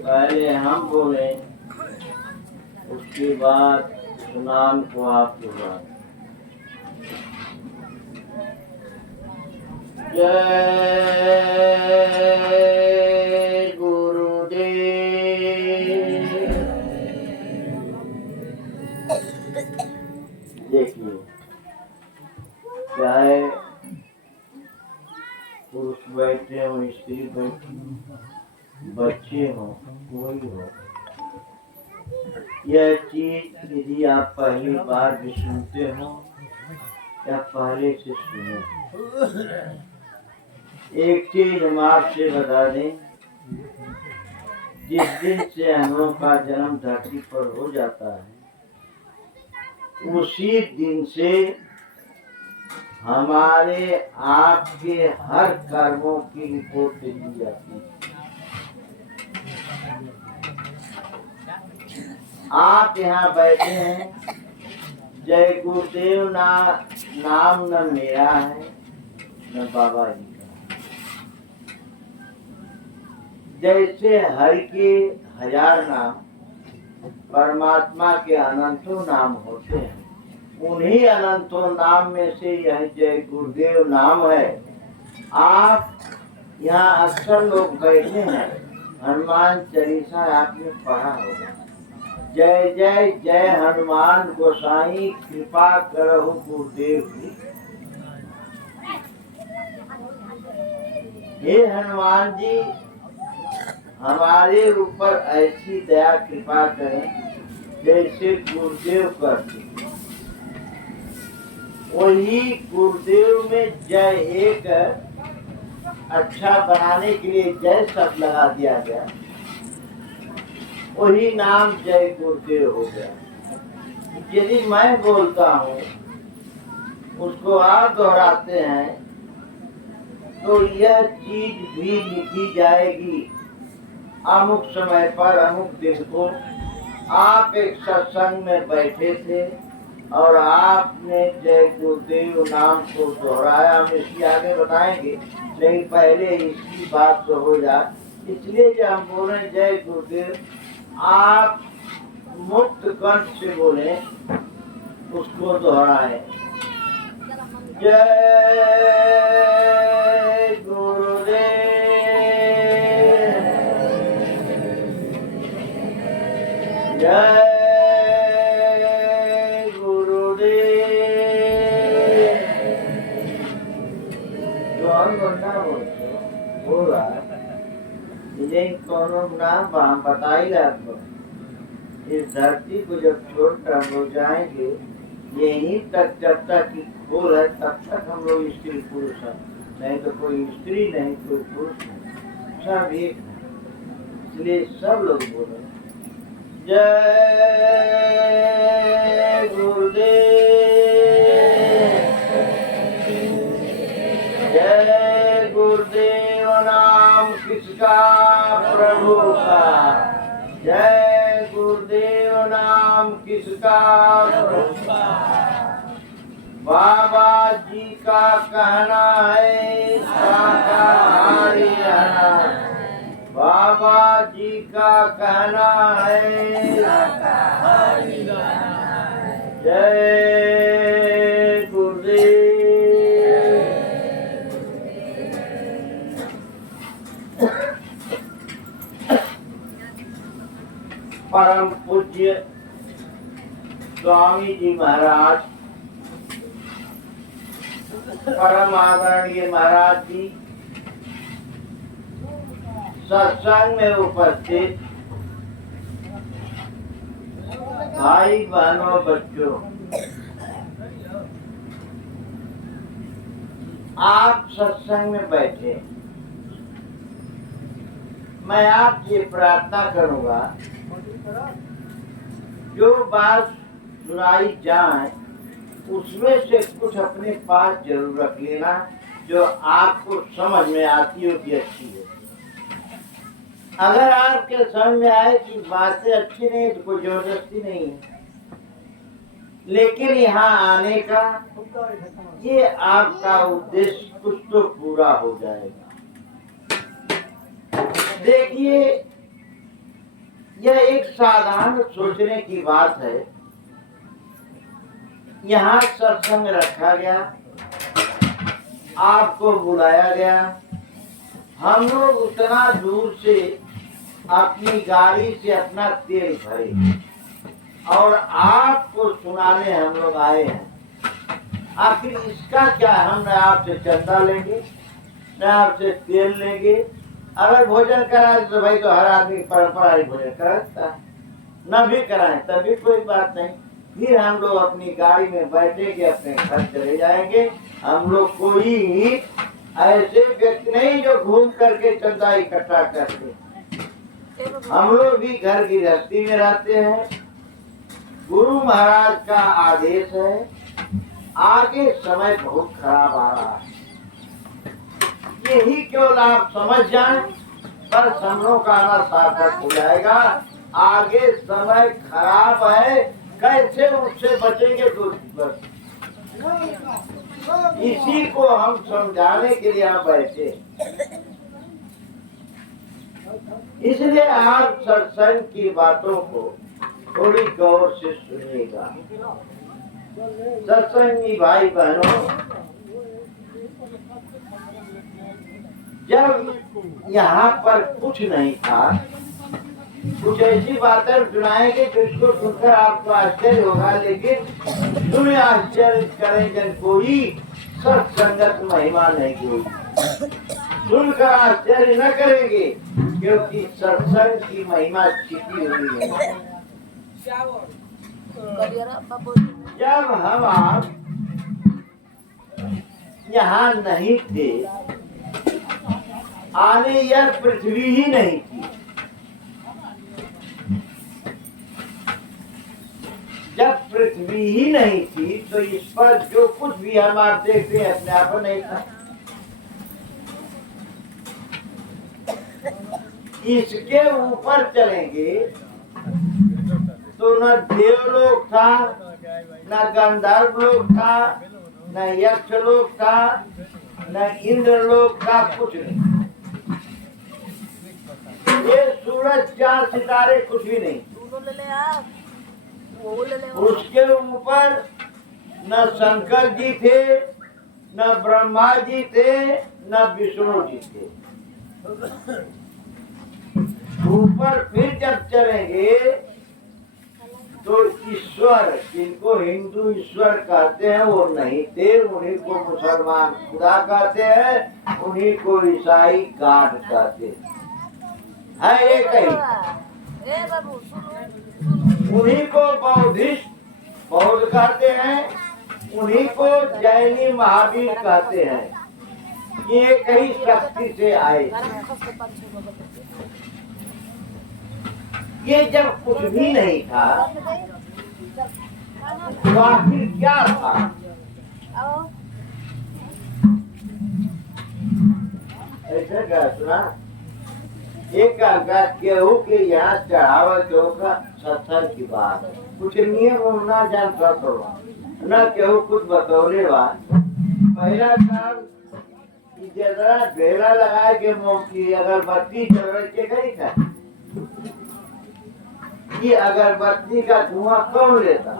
पहले हम बोले, उसके बाद नाम को आप दोहराएं। जय गुरुदेव। देखिए, चाहे पुरुष बैठे हो, स्त्री बैठी हो, बच्चे हो, कोई हो, यह चीज यदि आप पहली बार भी सुनते हो या पहले से सुने, एक चीज हम आपसे बता दें, जिस दिन से हम लोग का जन्म धरती पर हो जाता है, उसी दिन से हमारे आपके हर कर्मों की रिपोर्ट दी जाती है। आप यहाँ बैठे हैं, जय गुरुदेव नाम न मेरा है न बाबा जी का। जैसे हरि के 1000 नाम, परमात्मा के अनंतों नाम होते हैं, उन्हीं अनंतों नाम में से यह जय गुरुदेव नाम है। आप यहाँ अक्सर लोग बैठे हैं, हनुमान चालीसा आपने पढ़ा होगा, जय जय जय हनुमान गोसाई कृपा करहु गुरुदेव की। हे हनुमान जी, हमारे ऊपर ऐसी दया कृपा करें जैसे गुरुदेव करते। वही गुरुदेव में जय एक अच्छा बनाने के लिए जय शब्द लगा दिया गया, वही नाम जय गुरुदेव हो गया। यदि मैं बोलता हूँ, उसको आप दोहराते हैं, तो यह चीज भी लिखी जाएगी अमुक समय पर अमुक दिन को। आप एक सत्संग में बैठे थे और आपने जय गुरुदेव नाम को दोहराया। हम इसकी आगे बताएंगे, लेकिन पहले इसकी बात तो हो जाए। इसलिए जब हम बोले जय गुरुदेव, आप मुक्त कंठ से बोले, उसको दोहराए, जय गुरुदेव, जय गुरुदेव। जो हम बोलना बोल रहा है, हम बताइए आपको। इस धरती को जब छोड़कर हम लोग जाएंगे, यहीं तक जब तक की खोल है, तब तक हम लोग स्त्री पुरुष हैं, नहीं तो कोई स्त्री नहीं, कोई पुरुष नहीं, सब एक है। इसलिए सब लोग बोले जय गुरुदेव, जय गुरुदेव नाम किसका प्रभु का, जय गुरुदेव नाम किसका प्रभु का। बाबा जी का कहना है शाकाहारी रहना, बाबा जी का कहना है शाकाहारी रहना। जय गुरुदेव। परम पूज्य स्वामी जी महाराज, परम आदरणीय महाराज जी, सत्संग में उपस्थित भाई बहनों, बच्चों, आप सत्संग में बैठे, मैं आपसे प्रार्थना करूंगा, जो बात सुनाई जाए उसमें से कुछ अपने पास जरूर रख लेना, जो आपको समझ में आती हो कि अच्छी है। अगर आपके समझ में आए कि बातें अच्छी नहीं, तो कोई जबरदस्ती नहीं है, लेकिन यहाँ आने का ये आपका उद्देश्य कुछ तो पूरा हो जाएगा। देखिए, यह एक साधारण सोचने की बात है। यहाँ सत्संग रखा गया, आपको बुलाया गया, हम लोग उतना दूर से अपनी गाड़ी से अपना तेल भरे और आपको सुनाने हम लोग आए हैं। आखिर इसका क्या? हम न आपसे चंदा लेंगे, न आपसे तेल लेंगे। अगर भोजन कराए तो भाई तो हर आदमी परंपरा ही भोजन कराता है, न भी कराएं तभी कोई बात नहीं। फिर हम लोग अपनी गाड़ी में बैठेंगे, अपने घर चले जाएंगे। हम लोग कोई ऐसे व्यक्ति नहीं जो घूम करके चंदा इकट्ठा करते। हम लोग भी घर गृहस्थी में रहते हैं। गुरु महाराज का आदेश है, आगे समय बहुत खराब आ रहा है। यही केवल आप समझ जाएं, पर समरों का आना सार्थक हो जाएगा। आगे समय खराब है, कैसे उससे बचेंगे? तो बस इसी को हम समझाने के लिए यहाँ बैठे। इसलिए आप सत्संग की बातों को थोड़ी गौर से सुनिएगा। सत्संगी भाई बहनों, जब यहाँ पर कुछ नहीं था, कुछ ऐसी बातें सुनाएंगे जिसको सुनकर आपको आश्चर्य होगा, लेकिन तुम्हें आश्चर्य करें जन कोई, सत्संगत महिमा नहीं कोई। सुनकर आश्चर्य न करेंगे, क्योंकि सत्संग की महिमा छिपी हुई है। जब हम आप यहाँ नहीं थे, आने यह पृथ्वी ही नहीं थी। जब पृथ्वी ही नहीं थी तो इस पर जो कुछ भी हम आप देखते हैं अपने आप नहीं था। इसके ऊपर चलेंगे तो न देवलोक था, न गंधर्व लोक था, न यक्ष लोक था, न इंद्रलोक था, कुछ नहीं। ये सूरज चांद सितारे कुछ भी नहीं। उसके ऊपर न शंकर जी थे, न ब्रह्मा जी थे, न विष्णु जी थे। ऊपर फिर जब चलेंगे तो ईश्वर, जिनको हिंदू ईश्वर कहते हैं वो नहीं थे, उन्हीं को मुसलमान खुदा कहते हैं, उन्हीं को ईसाई गॉड कहते हैं, एक ही। उन्हीं को बौद्धिस्ट बौद्ध कहते हैं, उन्हीं को जैनी महावीर कहते हैं। ये कई शक्ति से आए। ये जब कुछ भी नहीं था तो आखिर क्या था? ऐसा क्या सुना? एक केहू के यहाँ चढ़ावत होगा सत्संग की बात, कुछ नियम ना जानता तो न केहू कुछ बतौले बात। पहला काम जरा ढेरा लगा के मोमकी अगरबत्ती चल रही गई था कि अगरबत्ती का धुआं कौन लेता?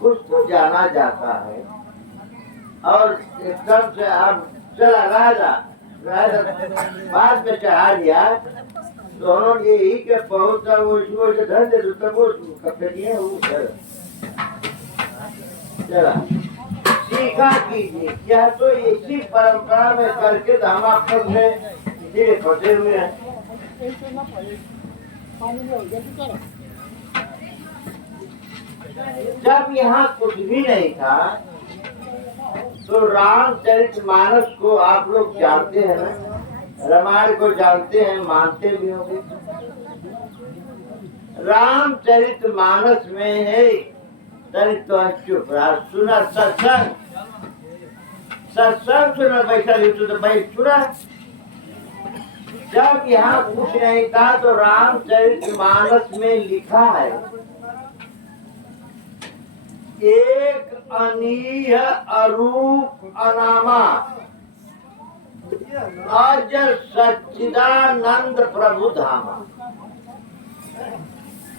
कुछ तो जाना जाता है। और एकदम से अब चला राजा बाद में चढ़ा लिया, दोनों यही के बहुत वो धन दे तो वो कपड़े चला सीखा कीजिए। क्या तो इसी परंपरा में करके तो हम आप लोग धीरे फंसे हुए हैं। जब यहाँ कुछ भी नहीं था तो रामचरितमानस को आप लोग जानते हैं ना, रामायण को जानते हैं, मानते भी होंगे। रामचरितमानस में है तो चुप रहा, सुना सत्संग, सत्संग सुना, बैठा तो बैठ सुना। जब यहाँ कुछ नहीं था तो रामचरितमानस में लिखा है, एक अनीह अरूप अनामा आज सच्चिदानंद प्रभु धाम,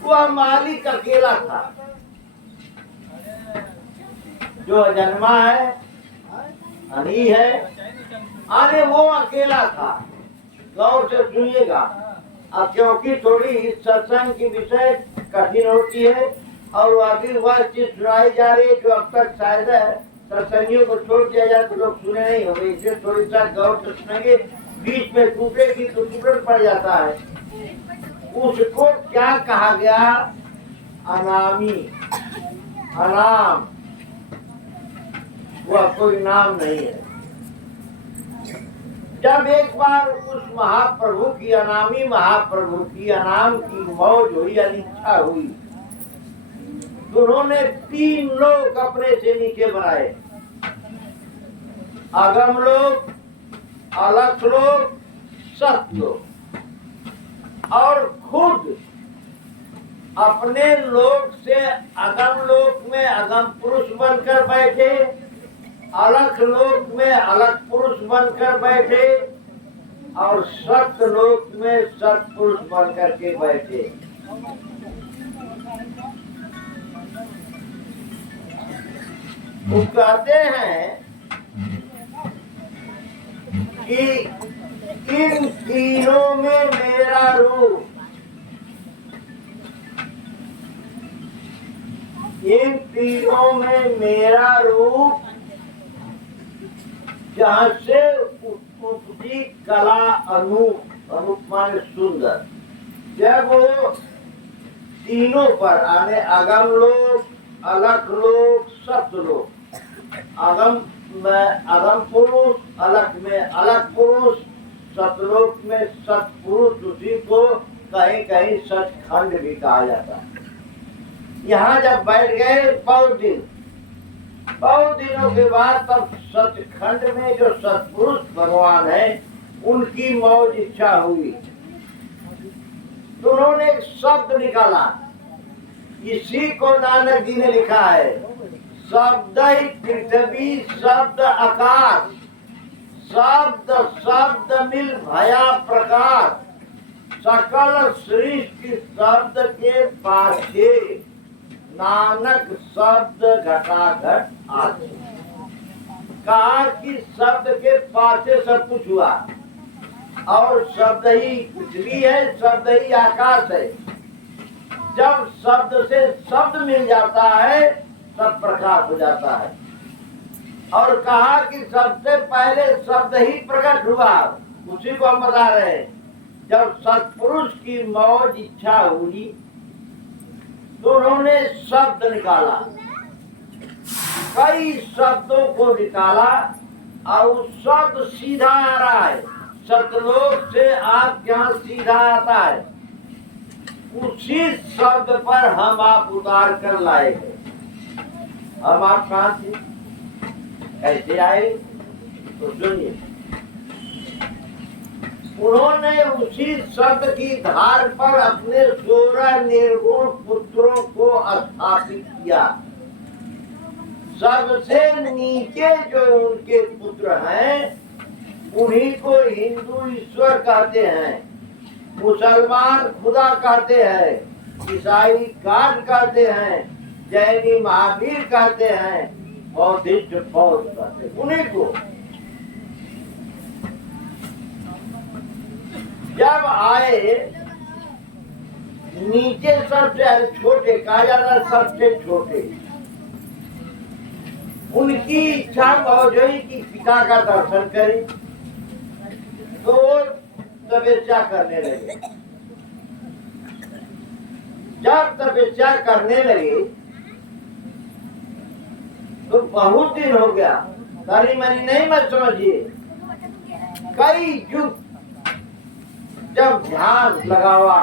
वह मालिक अकेला था। जो जन्मा है, अनी है, आने वो अकेला था। गौर से सुनिएगा, क्योंकि थोड़ी इस सत्संग की विषय कठिन होती है और अभी वह चीज सुनाई जा रही है जो अब तक शायद सत्संगियों को छोड़ दिया जाए तो लोग सुने नहीं होंगे, इसलिए थोड़ी सा गौर से सुनेंगे। बीच में टूटेगी तो टूट पड़ जाता है। उसको क्या कहा गया? अनामी, अनाम, वह कोई नाम नहीं है। जब एक बार उस महाप्रभु की, अनामी महाप्रभु की अनाम की मौज हुई, अनिच्छा हुई, तो उन्होंने 3 लोग अपने से नीचे बनाए। अगम लोग, अलख लोग, सत लोग, और खुद अपने लोक से अगम लोक में अगम पुरुष बनकर बैठे, अलख लोक में अलख पुरुष बनकर बैठे और सत लोक में सत पुरुष बनकर के बैठे। वो कहते हैं कि इन तीनों में मेरा रूप, इन तीनों में मेरा रूप, जहाँ से उपजी कला अनूप, अनूप माने सुंदर। जब वो तीनों पर आने, अगम लोक, अलख लोक, सत लोक, अगम में अगम पुरुष, अलख में अलख पुरुष, सतलोक में सतपुरुष, उसी को कहीं कहीं सचखंड भी कहा जाता है। यहाँ जब बैठ गए बहुत दिनों के बाद, तब सचखंड में जो सतपुरुष भगवान है उनकी मौज इच्छा हुई, तो उन्होंने एक शब्द निकाला। इसी को नानक जी ने लिखा है, शब्द ही पृथ्वी, शब्द आकाश, शब्द शब्द मिल भया प्रकाश, सकल सृष्टि शब्द के पाछे, नानक शब्द घटाघट आते। कहा कि शब्द के पाछे सब कुछ हुआ, और शब्द ही पृथ्वी है, शब्द ही आकाश है। जब शब्द से शब्द मिल जाता है तब प्रकाश हो जाता है। और कहा कि सबसे पहले शब्द ही प्रकट हुआ, उसी को हम बता रहे हैं। जब सत्पुरुष की मौज इच्छा हुई तो उन्होंने शब्द निकाला, कई शब्दों को निकाला, और शब्द सीधा आ रहा है। सतलोक से आप यहाँ सीधा आता है, उसी शब्द पर हम आप उतार कर लाए हैं। हम आप कहाँ से कैसे आए तो सुनिए। उन्होंने उसी शब्द की धार पर अपने 16 निर्गुण पुत्रों को स्थापित किया। सबसे नीचे जो उनके पुत्र हैं उन्हीं को हिंदू ईश्वर कहते हैं, मुसलमान खुदा कहते हैं, ईसाई गॉड कहते हैं, जैनी महावीर कहते हैं, बौद्धिस्ट बौद्ध कहते हैं। उन्हीं को जब आए नीचे सबसे छोटे कहा जाता है, सबसे छोटे, उनकी इच्छा बहुत हुई कि पिता का दर्शन करें, तो वो तपस्या करने लगे। जब तपस्या करने लगे तो बहुत दिन हो गया, तारी मनी नहीं मत समझिए, कई युग जब ध्यान लगावा,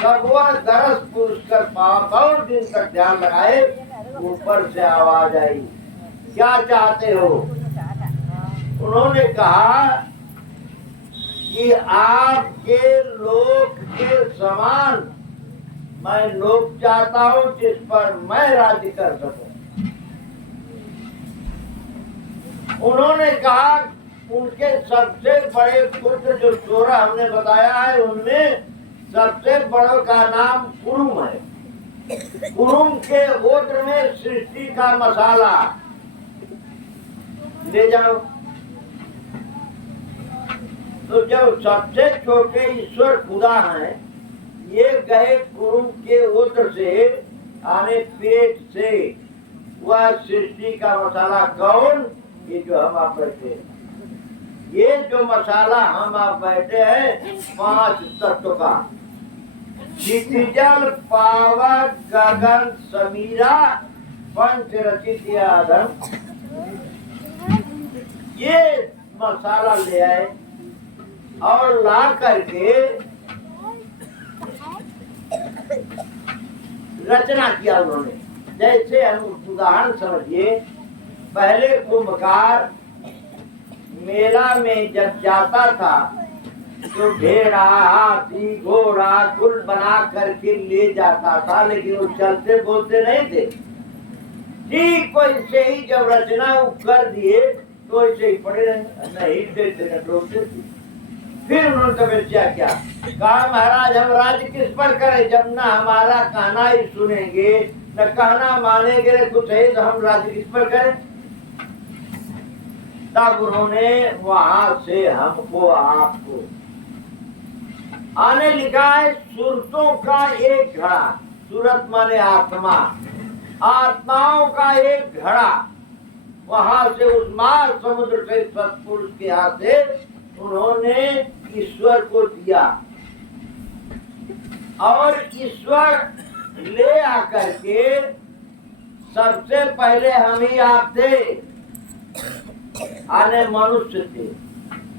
तब वह दरस पुरुष कर पावा, बहुत दिन तक ध्यान लगाए, ऊपर से आवाज आई, क्या चाहते हो? उन्होंने कहा कि आपके लोक के समान मैं लोक चाहता हूं जिस पर मैं राज्य कर सकूं। उन्होंने कहा उनके सबसे बड़े पुत्र जो 16 हमने बताया है, उनमें सबसे बड़ों का नाम कुरुम है। कुरुम के ओद्र में सृष्टि का मसाला ले जाओ। तो जब सबसे छोटे ईश्वर खुदा हैं, ये गए कुरुम के ओद्र से, आने पेट से, वह सृष्टि का मसाला कौन? ये जो हम आप बैठे हैं, ये जो मसाला हम आप बैठे हैं 5 तत्व का, क्षितिजल पावक गगन समीरा पंच रचित आदम, ये मसाला ले आए और ला करके रचना किया उन्होंने। जैसे हम उदाहरण समझिए, पहले कुंभकार मेला में जब जाता था तो भेड़ा हाथी घोड़ा कुल बना करके ले जाता था, लेकिन वो चलते बोलते नहीं थे। ठीक वैसे ही जब रचना कर दिए तो ऐसे ही पड़े रहे, नहीं देते न डोलते थे। फिर उन्होंने तपस्या क्या, कहा महाराज हम राज्य किस पर करें, जब न हमारा कहना ही सुनेंगे न कहना मानेंगे कुछ है, तो हम राज्य किस पर करें। तब उन्होंने वहां से हमको आपको आने लिखा है, सूरतों का एक घड़ा, सूरत माने आत्मा, आत्माओं का एक घड़ा, वहां से उस महासमुद्र से सतपुरुष के हाथ से उन्होंने ईश्वर को दिया। और ईश्वर ले आकर के सबसे पहले हम ही आप थे, आने मनुष्य थे।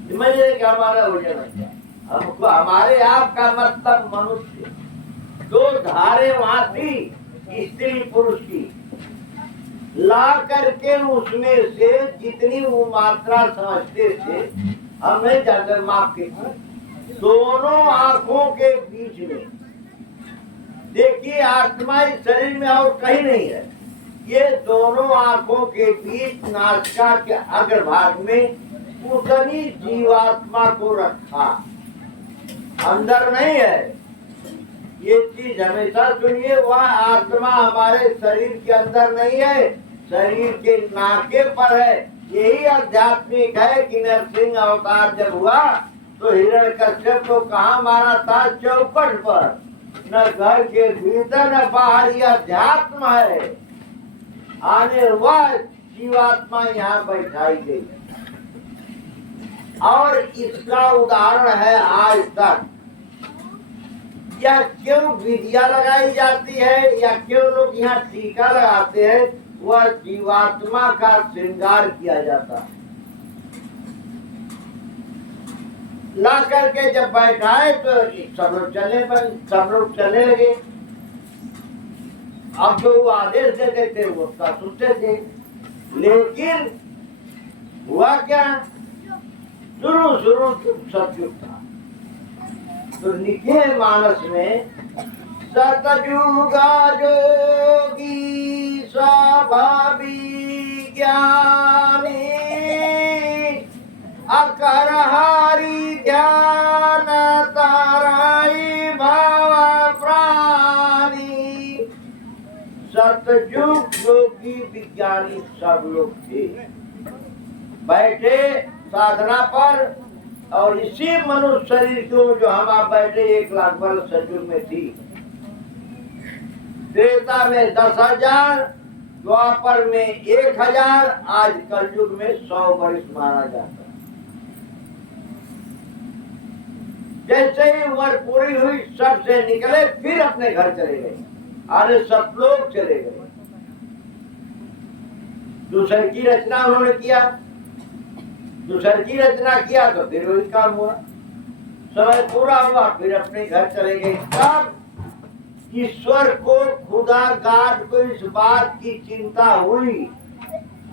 समझिए कि हमारा वजन है, हमको हमारे आप का मतलब मनुष्य। 2 धारे वहां थी स्त्री पुरुष की, ला करके उसमें से जितनी वो मात्रा समझते थे, हम नहीं जानते माप के, दोनों आंखों के बीच में देखिए, आत्मा इस शरीर में और कहीं नहीं है, ये दोनों आंखों के बीच नासिका के अग्रभाग में उतनी जीवात्मा को रखा, अंदर नहीं है। ये चीज हमेशा सुनिए, वह आत्मा हमारे शरीर के अंदर नहीं है, शरीर के नाके पर है। यही आध्यात्मिक है कि नरसिंह अवतार जब हुआ तो हिरण्यकश्यप को कहाँ मारा था, चौखट पर, न घर के भीतर न बाहर, यह अध्यात्म है। आने वह जीवात्मा यहाँ बैठाई गई और इसका उदाहरण है आज तक। यह क्यों विद्या लगाई जाती है या क्यों लोग यहाँ टीका लगाते हैं, वह जीवात्मा का श्रृंगार किया जाता है। ला करके जब बैठाए तो सब लोग चलने लगे। अब जो वो आदेश देते थे वो उसका सुनते थे, लेकिन हुआ क्या, शुरू सतयुग था। तो लिखे मानस में, सतयुगा जोगी स्वाभावी ज्ञानी अकर हारी ध्यान ताराई भाव प्राणी। सतयुग योगी विज्ञानी सब लोग थे, बैठे साधना पर, और इसी मनुष्य शरीर को जो हम आप बैठे 1 लाख वर्ष सतयुग में थी, त्रेता में 10,000, द्वापर में 1,000, आज कलयुग में 100 वर्ष माना जाता है। जैसे ही उम्र पूरी हुई सब से निकले, फिर अपने घर चले गए, आने सब लोग चले गए। दूसरे की रचना उन्होंने किया, दूसरे की रचना किया तो फिर वही काम हुआ, समय पूरा हुआ, फिर अपने घर चले गए। तब ईश्वर को, खुदा गाड को इस बात की चिंता हुई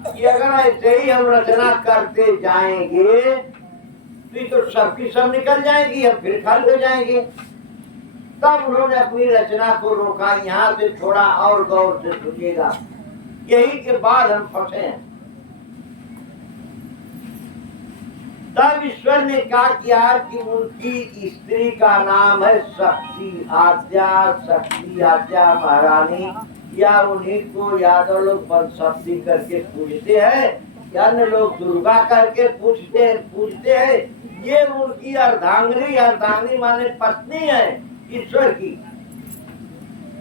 कि अगर ऐसे ही हम रचना करते जाएंगे तो सबकी सब निकल जाएगी, हम फिर खाली हो जाएंगे। तब उन्होंने अपनी रचना को रोका। यहाँ से थोड़ा और गौर से सुनिएगा, यही के बाद हम फंसे हैं। तब ईश्वर ने कहा किया कि उनकी स्त्री का नाम है शक्ति आद्या, शक्ति आद्या महारानी, या उन्हीं को यादव लोग शक्ति करके पूजते हैं, या अन्य लोग दुर्गा करके पूजते हैं। ये उनकी अर्धांगिनी, अर्धांगिनी माने पत्नी है ईश्वर की।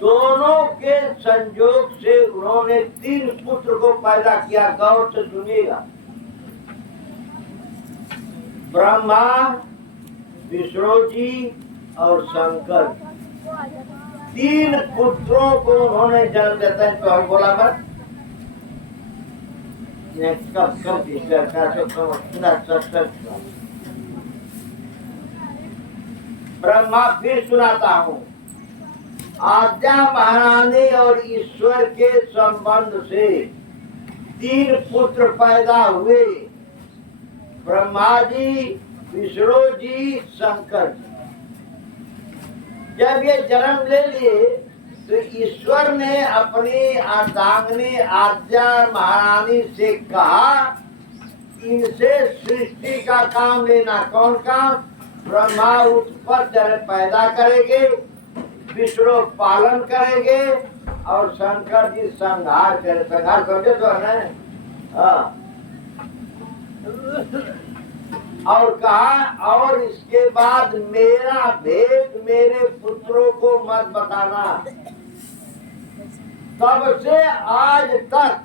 दोनों के संयोग से उन्होंने 3 पुत्र को पैदा किया। गौर से सुनिएगा, ब्रह्मा, विष्णु जी और शंकर, 3 पुत्रों को उन्होंने जन्म देता है। तो हम बोला मत ब्रह्मा, फिर सुनाता हूँ। आद्या महारानी और ईश्वर के संबंध से 3 पुत्र पैदा हुए, ब्रह्मा जी, विष्णु जी, शंकर जी। जब ये जन्म ले लिए तो ईश्वर ने अपनी अर्धांगिनी आद्या महारानी से कहा, इनसे सृष्टि का काम लेना। कौन काम? ब्रह्मा उत्पत्ति पैदा करेंगे, विष्णु पालन करेंगे और शंकर जी संहार करे। संहार समझे तो है ना? और कहा, और इसके बाद मेरा भेद मेरे पुत्रों को मत बताना। तब से आज तक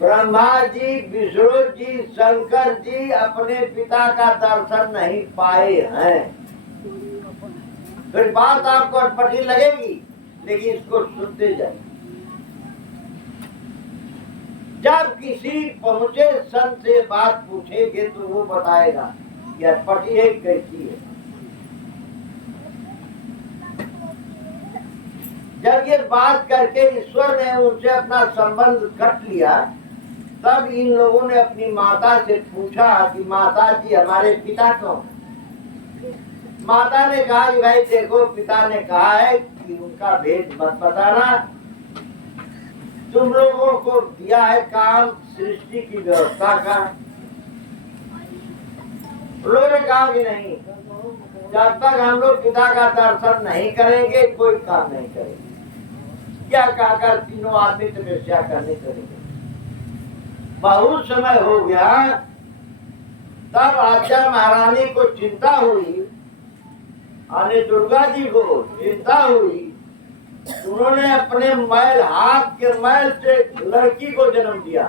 ब्रह्मा जी, विष्णु जी, शंकर जी अपने पिता का दर्शन नहीं पाए हैं। फिर बात आपको अटपटी लगेगी, लेकिन इसको सुनते जाए। जब किसी पहुंचे संत से बात पूछेंगे तो वो बताएगा कि अटपटी है कैसी है। जब ये बात करके ईश्वर ने उनसे अपना संबंध कट लिया, तब इन लोगों ने अपनी माता से पूछा कि माता जी हमारे पिता कौन? माता ने कहा कि भाई देखो, पिता ने कहा है कि उनका भेद मत बताना। तुम लोगों को दिया है काम सृष्टि की व्यवस्था का। लोगों ने कहा कि नहीं, जब तक हम लोग पिता का दर्शन नहीं करेंगे कोई काम नहीं करेंगे। क्या कहकर तीनों आदमी तपस्या करने करेंगे। बहुत समय हो गया, तब आद्या महारानी को चिंता हुई, आने दुर्गा जी को चिंता हुई। उन्होंने अपने मैल, हाथ के मैल से लड़की को जन्म दिया।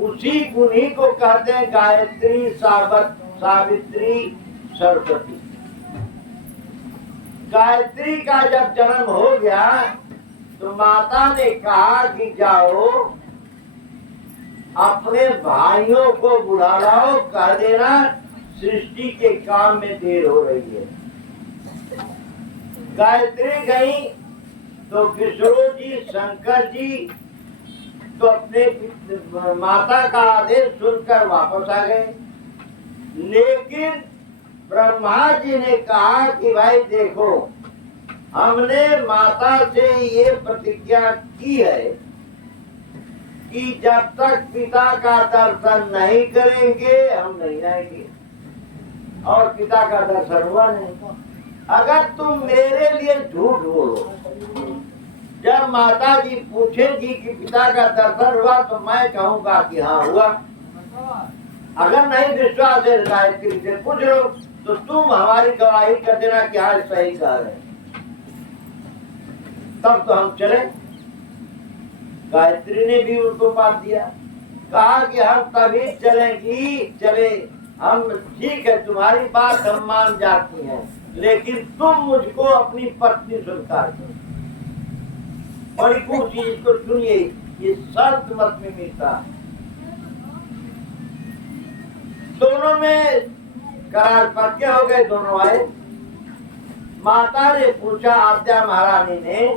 उसी उन्हीं को कहते हैं गायत्री, सावित्री, सरस्वती। गायत्री का जब जन्म हो गया तो माता ने कहा कि जाओ अपने भाइयों को बुला लाओ, कह देना सृष्टि के काम में देर हो रही है। गायत्री गई तो विष्णु जी, शंकर जी तो अपने माता का आदेश सुनकर वापस आ गए। लेकिन ब्रह्मा जी ने कहा कि भाई देखो, हमने माता से ये प्रतिज्ञा की है कि जब तक पिता का दर्शन नहीं करेंगे हम नहीं आएंगे। और पिता का दर्शन हुआ नहीं। अगर तुम मेरे लिए झूठ बोलो, जब माता जी पूछेगी कि पिता का दर्शन हुआ तो मैं कहूँगा कि हाँ हुआ। अगर नहीं विश्वास है गायत्री से पूछ लो, तो तुम हमारी गवाही कर देना कि हाँ सही कह रहे, तब तो हम चले। गायत्री ने भी उनको बात दिया, कहा कि हम तभी चले। हम ठीक है, तुम्हारी बात हम मान जाती हैं, लेकिन तुम मुझको अपनी पत्नी स्वीकार करो। बड़ी खूब चीज को सुनिए, ये शर्त मत में मिलता। दोनों में करार पक्के हो गए, दोनों आए। माता ने पूछा, आद्या महारानी ने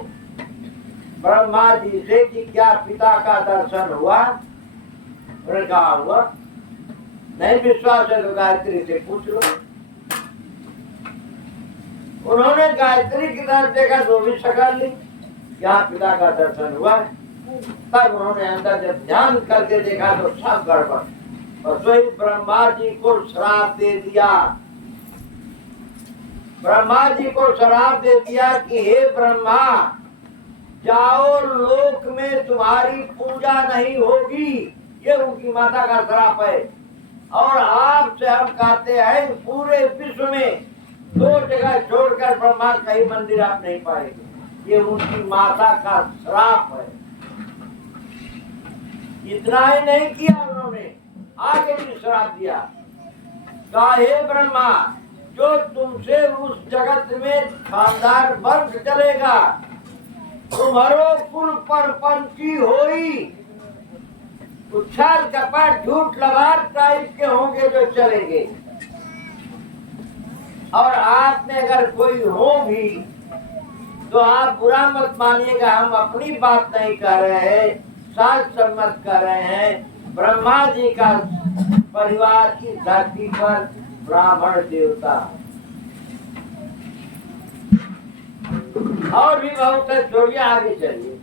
ब्रह्मा जी से कि क्या पिता का दर्शन हुआ? उन्होंने कहा हुआ। नहीं विश्वास है तो गायत्री से पूछ लो। उन्होंने गायत्री की तरफ देखा तो भी शक्ल ली, क्या पिता का दर्शन हुआ? तब उन्होंने अंदर जब ध्यान करके देखा तो सब गड़बड़। बस वही ब्रह्मा जी को श्राप दे दिया। ब्रह्मा जी को श्राप दे दिया कि हे ब्रह्मा, जाओ लोक में तुम्हारी पूजा नहीं होगी। ये उनकी माता का श्राप है। और आपसे हम कहते हैं पूरे विश्व में 2 जगह छोड़कर ब्रह्मा कहीं मंदिर आप नहीं पाएंगे। ये उनकी माता का श्राप है। इतना ही नहीं किया उन्होंने, आगे भी श्राप दिया। कहा हे ब्रह्मा, जो तुमसे उस जगत में खानदार वंश चलेगा, तुम्हारो कुल पर पंची होई, उछाल कपट झूठ लबार टाइप के होंगे जो चलेंगे। और आप में अगर कोई हो भी तो आप बुरा मत मानिएगा, हम अपनी बात नहीं कर रहे हैं, शास्त्र सम्मत कर रहे हैं। ब्रह्मा जी का परिवार की धरती पर ब्राह्मण देवता और भी बहुत है। छोड़िए, आगे चलिए।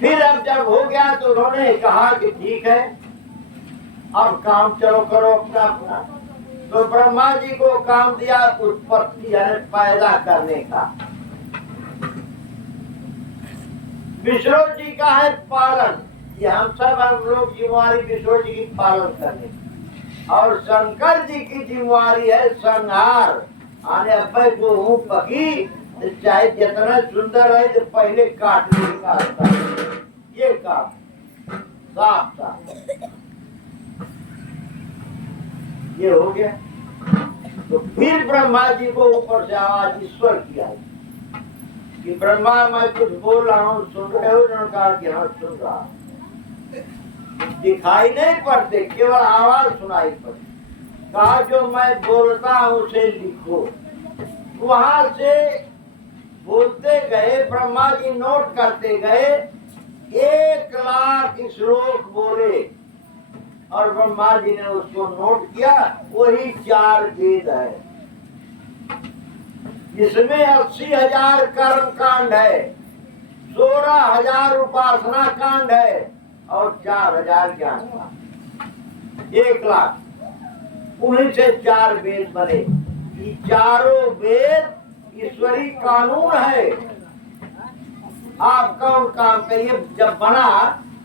फिर अब जब हो गया तो उन्होंने कहा कि ठीक है, अब काम चलो करो अपना अपना। तो ब्रह्मा जी को काम दिया उत्पत्ति यानी पैदा करने का। विष्णु जी का है पालन। ये हम लोग जिम्मेवारी विष्णु जी की पालन करने की। और शंकर जी की जिम्मेवारी है संहार। आने अब जो हूँ पकी, चाहे जितना सुंदर है तो पहले काटने का आता है। ये काम साफ साफ ये हो गया। तो फिर ब्रह्मा जी को ऊपर से आवाज ईश्वर की आई कि ब्रह्मा, मैं कुछ बोल रहा हूँ, सुन रहे हो? उन्होंने कहा कि हाँ सुन रहा। दिखाई नहीं पड़ते, केवल आवाज सुनाई पड़ती। कहा जो मैं बोलता हूँ उसे लिखो। वहां से बोलते गए, ब्रह्मा जी नोट करते गए। 1 लाख श्लोक बोले और ब्रह्मा जी ने उसको नोट किया। वही 4 वेद है, जिसमें 80,000 कर्म कांड है, 16,000 उपासना कांड है और 4,000 ज्ञान कांड। 1 लाख, उन्हीं से 4 वेद बने। ये चारों वेद ईश्वरी कानून है। आप कौन काम करिए। जब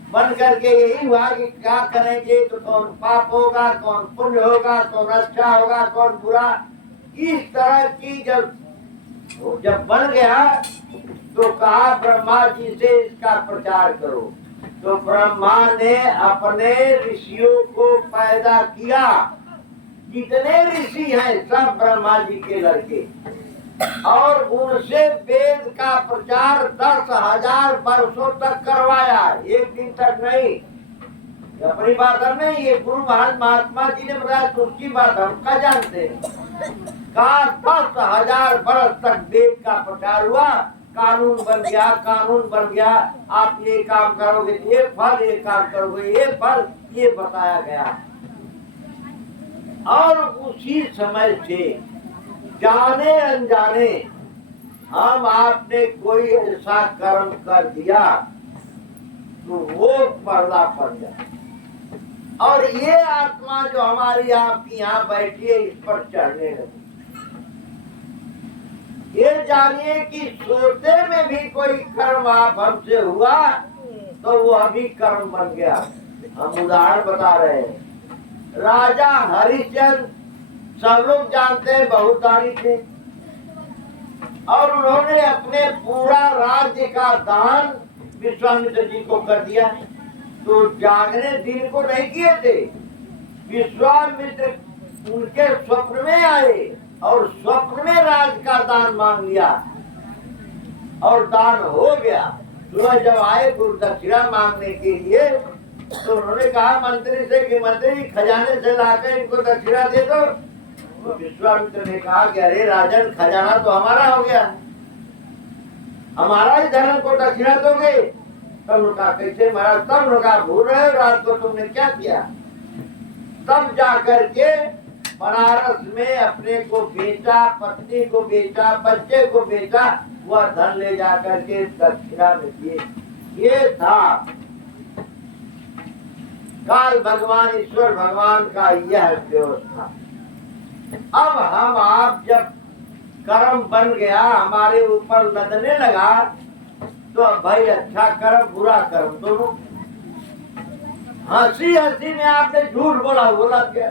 बन करके यही हुआ कि क्या करेंगे तो कौन पाप होगा, कौन पुण्य होगा, कौन अच्छा होगा, कौन बुरा। इस तरह की जब बन गया तो कहा ब्रह्मा जी से इसका प्रचार करो। तो ब्रह्मा ने अपने ऋषियों को पैदा किया। जितने ऋषि हैं सब ब्रह्मा जी के लड़के। और उनसे वेद का प्रचार 10,000 वर्षों तक करवाया। एक दिन तक नहीं। अपनी बात हम नहीं, ये गुरु महात्मा जी ने बताया तो उसकी बात हम क्या जानते हैं। कहा 10,000 वर्ष तक वेद का प्रचार हुआ। कानून बन गया, कानून बन गया। आप ये काम करोगे ये फल, ये काम करोगे ये फल, ये बताया गया। और उसी समय से जाने अनजाने हम आपने कोई ऐसा कर्म कर दिया तो वो पर्दा पड़ जाए। और ये आत्मा जो हमारी आपकी यहाँ बैठी है, इस पर चढ़ने लगी। ये जानिए कि सोते में भी कोई कर्म आप हमसे हुआ तो वो अभी कर्म बन गया। हम उदाहरण बता रहे हैं। राजा हरिश्चंद्र सब लोग जानते हैं, बहुत दानी थे। और उन्होंने अपने पूरा राज्य का दान विश्वामित्र जी को कर दिया। तो जागने दिन को नहीं किए थे। विश्वामित्र उनके स्वप्न में आए और स्वप्न में राज का दान मांग लिया और दान हो गया। सुबह जब आए गुरु दक्षिणा मांगने के लिए तो उन्होंने कहा मंत्री से कि मंत्री खजाने से लाकर इनको दक्षिणा दे दो। तो विश्वामित्र ने कहा कि अरे राजन, खजाना तो हमारा हो गया, हमारा ही धर्म को दक्षिणा दोगे? तब उनका कैसे महाराज? तब उनका भूल रहे हो, रात को तुमने क्या किया? तब जाकर के बनारस में अपने को बेचा, पत्नी को बेचा, बच्चे को बेचा, वह धन ले जाकर के दक्षिणा में दिए। ये था काल भगवान ईश्वर भगवान का यह व्यवस्था। अब हम आप जब कर्म बन गया हमारे ऊपर लदने लगा तो अब भाई अच्छा कर्म बुरा कर्म दोनों। हंसी हंसी में आपने झूठ बोला क्या,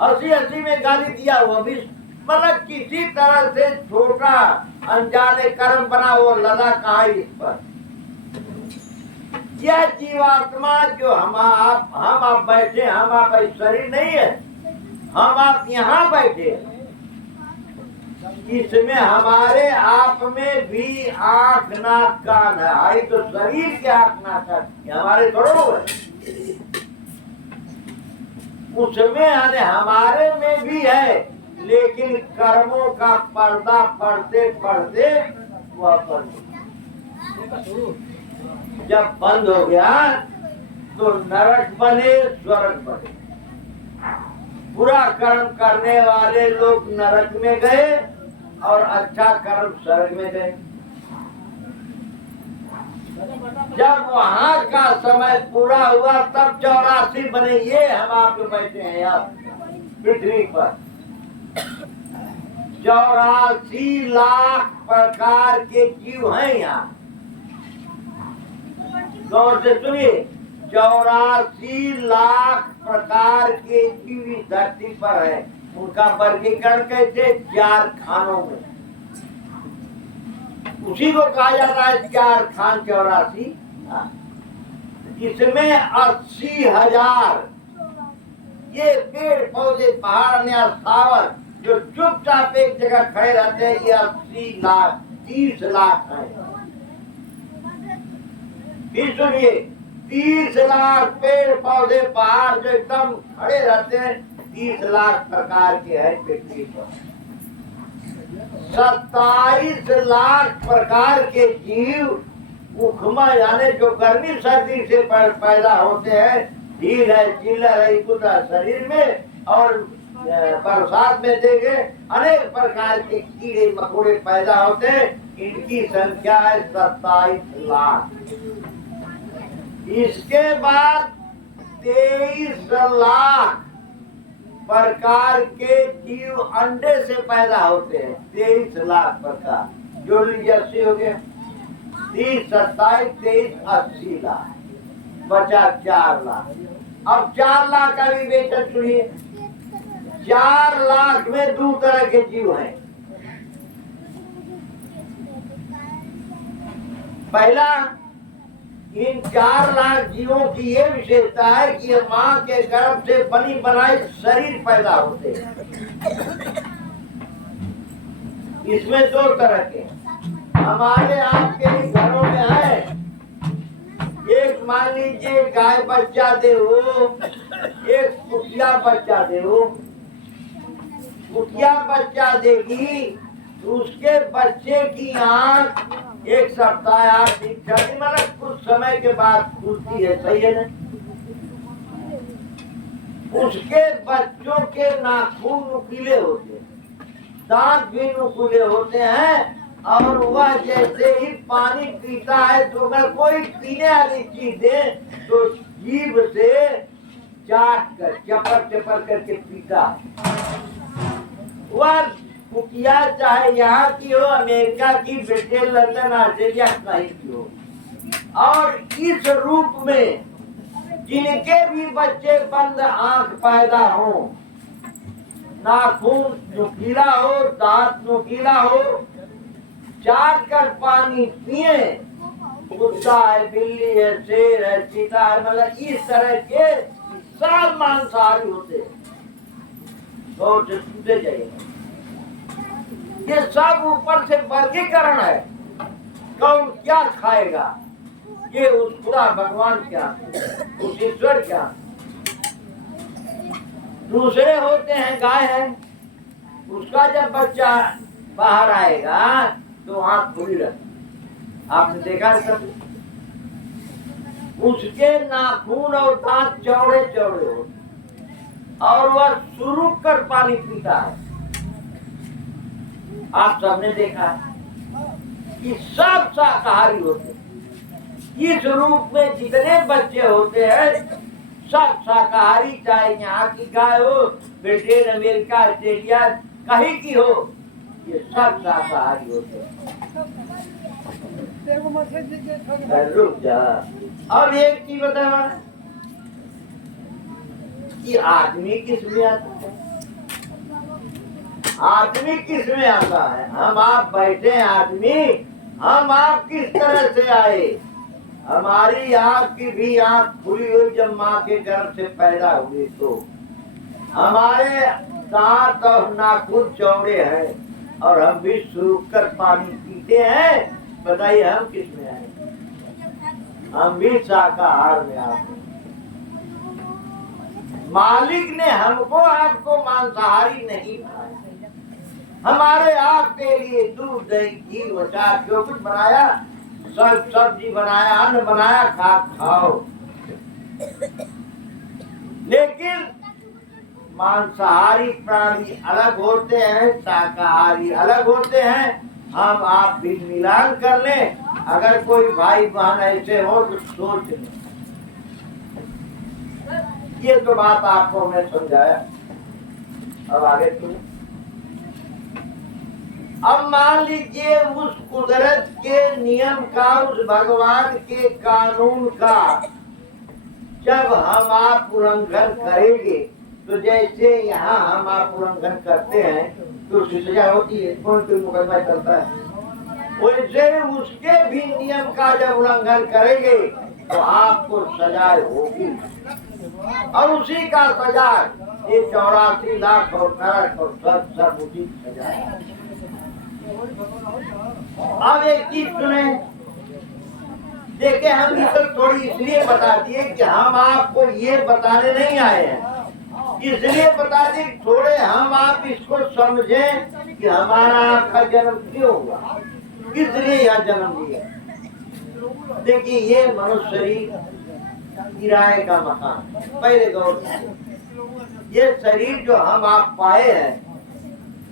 हंसी हंसी में गाली दिया वो भी, मतलब किसी तरह से छोटा अनजाने कर्म बना वो लदा कहा इस पर। यह जीवात्मा जो हम आप बैठे, हम आप शरीर नहीं है, हम आप यहाँ बैठे, इसमें हमारे आप में भी आँख नाक कान है। आई तो शरीर के आँख नाक कान हमारे थोड़ो है, उसमें हमारे में भी है, लेकिन कर्मों का पर्दा पड़ते पड़ते वह जब बंद हो गया तो नरक बने स्वर्ग बने। बुरा कर्म करने वाले लोग नरक में गए और अच्छा कर्म स्वर्ग में गए। जब वहाँ का समय पूरा हुआ तब 84 बने। ये हम आपके बैठे हैं यहाँ पृथ्वी पर 84 लाख प्रकार के जीव हैं यहाँ। गौर से सुनिए, 84 लाख प्रकार के जीव इस धरती पर है। उनका वर्गीकरण कैसे? 4 खानों में। उसी को कहा जाता है 4 खान 84। इसमें 80,000 ये पेड़ पौधे पहाड़ में स्थावर जो चुपचाप एक जगह खड़े रहते हैं, ये 80 लाख 30 लाख है। फिर सुनिए, 30 लाख पेड़ पौधे पहाड़ जो एकदम खड़े रहते हैं, 30 लाख प्रकार के हैं पृथ्वी पर। 27 लाख प्रकार के जीव उखमा यानी जो गर्मी सर्दी से पैदा होते हैं, ढील है, चिल्लर है, कुत्ता शरीर में, और बरसात में देखे अनेक प्रकार के कीड़े मकोड़े पैदा होते हैं। इनकी संख्या है 27 लाख। इसके बाद 23 लाख प्रकार के जीव अंडे से पैदा होते हैं। 23 लाख प्रकार जोड़ लीजिए, 80 हो गया। 30, 27, 23, 80 लाख, बचा 4 लाख। अब 4 लाख का भी वेतन सुनिए। 4 लाख में 2 तरह के जीव हैं। पहला, इन 4 लाख जीवों की ये विशेषता है कि ये माँ के गर्भ से बनी बनाई शरीर पैदा होते हैं। इसमें 2 तरह के हमारे आपके घरों में है। एक मान लीजिए गाय बच्चा दे हो, एक कुतिया बच्चा दे हो। कुतिया बच्चा देगी तो उसके बच्चे की आँख 1 सप्ताह 8 दिन मतलब कुछ समय के बाद खुलती है, सही है ना? उसके बच्चों के नाखून नुकीले होते हैं, दांत भी नुकीले होते हैं, और वह जैसे ही पानी पीता है तो अगर कोई पीने वाली चीज दे तो जीभ से चाट कर चपर चपर करके पीता है। वह कुतिया चाहे यहाँ की हो, अमेरिका की, ब्रिटेन, लंदन, ऑस्ट्रेलिया कहीं की हो, और इस रूप में जिनके भी बच्चे बंद आंख पैदा हो, नाखून नुकीला हो, दांत नुकीला हो, चाट कर पानी पिए, कुत्ता है, बिल्ली है, शेर है, चीता है, मतलब इस तरह के सब मांसाहारी होते हैं। तो सुनते जाइए, ये सब ऊपर से वर्गीकरण है। कौन क्या खाएगा ये उस खुदा भगवान क्या, उस ईश्वर क्या। दूसरे होते हैं, गाय है, उसका जब बच्चा बाहर आएगा तो आंख खुली रहती, आपने देखा है सब। उसके नाखून और दांत चौड़े चौड़े होते और वह सुरुक कर पानी पीता है। आप सबने देखा है कि सब शाकाहारी होते हैं। इस रूप में जितने बच्चे होते हैं सब शाकाहारी, चाहे यहाँ की गाय हो, ब्रिटेन, अमेरिका, ऑस्ट्रेलिया, कहीं की हो, ये सब शाकाहारी होते हैं। रुक जा, अब एक चीज बता कि आदमी किस में आता है? आदमी किस में आता है? हम आप बैठे हैं आदमी, हम आप किस तरह से आए? हमारी आपकी भी आंख खुली हुई जब माँ के गर्भ से पैदा हुई, तो हमारे दांत और नाखून चौड़े हैं और हम भी सूख कर पानी पीते हैं। बताइए हम किस में आए? हम भी शाकाहार में आते हैं। मालिक ने हमको आपको मांसाहारी नहीं बनाया, हमारे आपके लिए दूध, दही, घी, अचार जो कुछ बनाया, सब सब्जी बनाया, अन्न बनाया, खाओ। लेकिन मांसाहारी प्राणी अलग होते हैं, शाकाहारी अलग होते हैं। हम आप भी मिलान कर लें। अगर कोई भाई बहन ऐसे हो तो सोच लें। ये तो बात आपको मैं समझाया, अब आगे सुनो। अब मान लीजिए उस कुदरत के नियम का, उस भगवान के कानून का जब हम आप उल्लंघन करेंगे, तो जैसे यहाँ हम आप उल्लंघन करते हैं तो उसकी सजा होती है, कौन कोई मुकदमा चलता है, वैसे उसके भी नियम का जब उल्लंघन करेंगे तो आपको सजा होगी। और उसी का सजा ये 84 लाख और नरक और सब उसी की सजा है। अब एक चीज सुने, देखिए हम तो थोड़ी इसलिए बता दिए कि हम आपको ये बताने नहीं आए हैं, इसलिए बता दिए थोड़े हम आप इसको समझें कि हमारा आपका जन्म क्यों हुआ, किस लिए यह जन्म लिया। देखिए ये मनुष्य शरीर किराए का मकान, पहले गौर, ये शरीर जो हम आप पाए हैं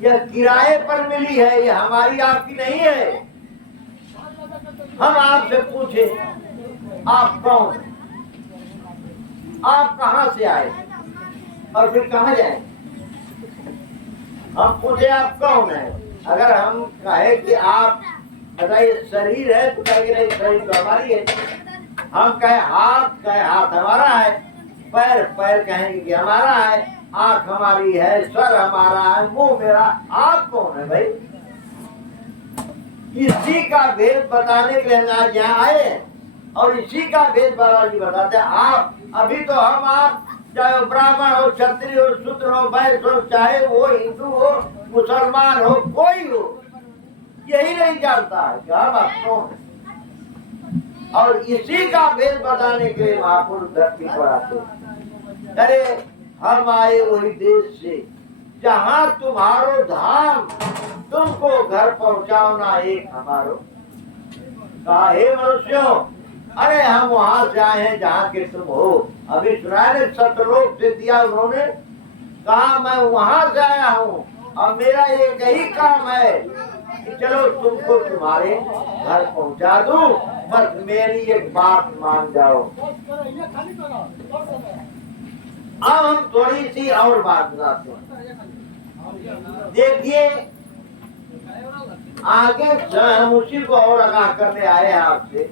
यह किराए पर मिली है, ये हमारी आपकी नहीं है। हम आपसे पूछे आप कौन, आप कहां से आए और फिर कहां जाए? हम पूछे आप कौन है, अगर हम कहे कि आप बताइए शरीर है तो कहेंगे नहीं शरीर तो हमारी है। हम कहे हाथ हमारा है, पैर कहेंगे कि हमारा है, आंख हमारी है, सर हमारा है, मुंह मेरा। आप कौन है भाई? इसी का भेद बताने के लिए हम आज यहाँ आए और इसी का भेद बाबा जी बताते हैं। आप अभी तो हम आप चाहे ब्राह्मण हो, क्षत्रिय हो, शूद्र हो, वैश्य हो, चाहे वो हिंदू हो, मुसलमान हो, कोई हो, यही नहीं जानता है कि हम आप कौन है। और इसी का भेद बताने के लिए महापुरुष धरती पर आते। अरे हम आए वही देश से जहाँ तुम्हारो धाम, तुमको घर पहुँचाओ ना एक हमारो। कहा हे मनुष्यों, अरे हम वहाँ से आए हैं जहाँ के तुम हो। अभी सुना ने सतलोक से दिया उन्होंने, कहा मैं वहाँ से आया हूँ और मेरा एक ही काम है कि चलो तुमको तुम्हारे घर पहुँचा दूं, बस मेरी एक बात मान जाओ। अब हम थोड़ी सी और बात बताते हैं। देखिए आगे हम उसी को और आगाह करने आए हैं आपसे।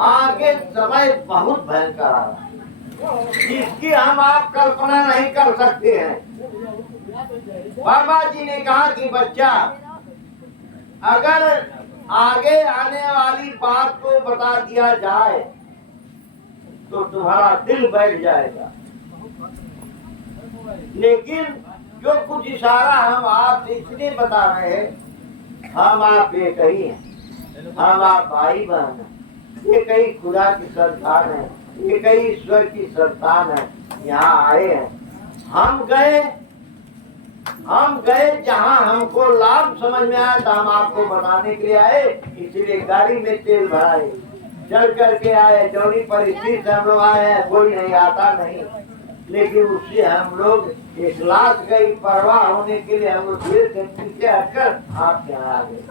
आगे समय बहुत भयंकर आ रहा है जिसकी हम आप कल्पना नहीं कर सकते हैं। बाबा जी ने कहा कि बच्चा अगर आगे आने वाली बात को बता दिया जाए तो तुम्हारा दिल बैठ जाएगा, लेकिन जो कुछ इशारा हम आप इसलिए बता रहे हैं, हम आप एक ही हैं, हम आप भाई बहन हैं, ये कई खुदा की संतान है, ये कई ईश्वर की संतान है, यहाँ आए हैं। हम गए जहाँ हमको लाभ समझ में आया था, हम आपको बताने के लिए आए, इसीलिए गाड़ी में तेल भराए, चल करके आए। जौनी परिस्थिति से हम लोग आए हैं, कोई नहीं आता नहीं, लेकिन उससे हम लोग इखलास गई परवाह होने के लिए हम लोग धीरे से पीछे हटकर आप यहाँ आ गए।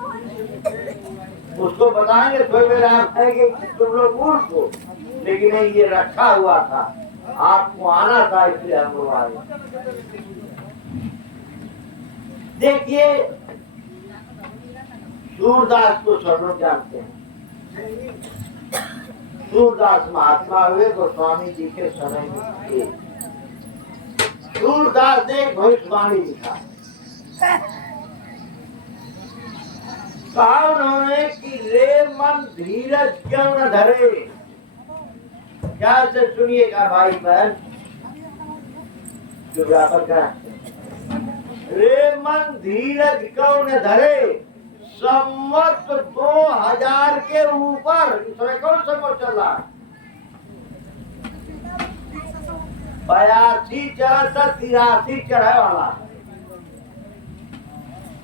उसको बताएंगे थोड़ी देर, आप कहेंगे कि तुम लोग मूर्ख हो, लेकिन नहीं, ये रखा हुआ था आपको आना था इसलिए हम लोग आए। देखिए सूरदास को सब लोग जानते हैं। सूरदास महात्मा हुए गोस्वामी जी के समय में थे। सूरदास ने एक भविष्यवाणी लिखा, कहा उन्होंने कि रे मन धीरज क्यों न धरे। क्या से सुनिएगा भाई बहन, जो व्यापार का रे मन धीरज क्यों न धरे, संवत 2000 के ऊपर इस समय कौन सा चल रहा है, 82 चढ़ा 83 चढ़ाए वाला,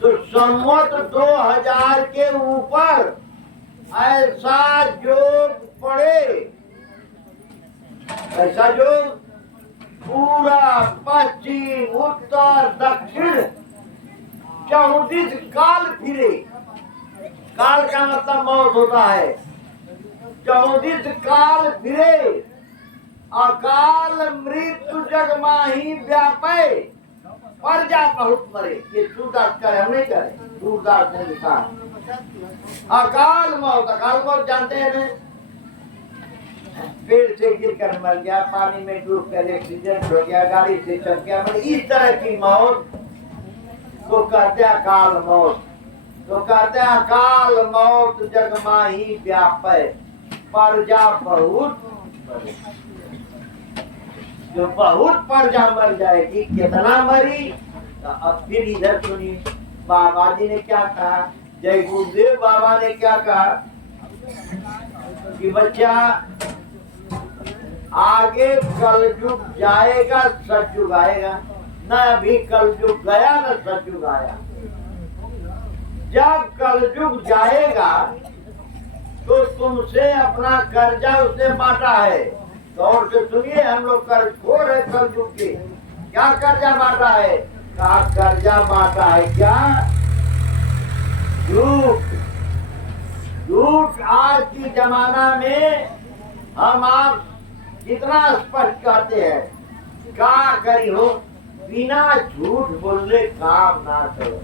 तो संवत 2000 के ऊपर ऐसा योग पड़े, ऐसा योग पूरा पश्चिम उत्तर दक्षिण 34 काल फिरे। काल का मतलब मौत होता है। 34 काल फिरे, अकाल मृत्यु जग माही व्यापे, प्रजा बहुत मरे। ये सूरदास करे, हम नहीं करे, सूरदास ने लिखा। अकाल मौत जानते हैं ना, पेड़ से गिर कर मर गया, पानी में डूब कर एक्सीडेंट हो गया, गाड़ी से चल गया, मतलब इस तरह की मौत को कहते हैं अकाल मौत। तो कहते हैं अकाल मौत जग माही व्यापे, प्रजा बहुत मरे। जो बहुत प्रजा मर जाएगी, कितना मरी। तो अब फिर इधर सुनिए, बाबा जी ने क्या कहा, जय गुरुदेव बाबा ने क्या कहा कि बच्चा आगे कलयुग जाएगा, सतयुग आएगा। न अभी कलयुग गया न सतयुग आया। जब कलयुग जाएगा तो तुमसे अपना कर्जा उसने बांटा है। गौर से सुनिए, हम लोग कर्जखोर है कलयुग के। क्या कर्जा बांटा है? कहा कर्जा बांटा है क्या? झूठ। झूठ आज की जमाना में हम आप कितना स्पष्ट कहते हैं, क्या करी हो, बिना झूठ बोलने काम ना करो।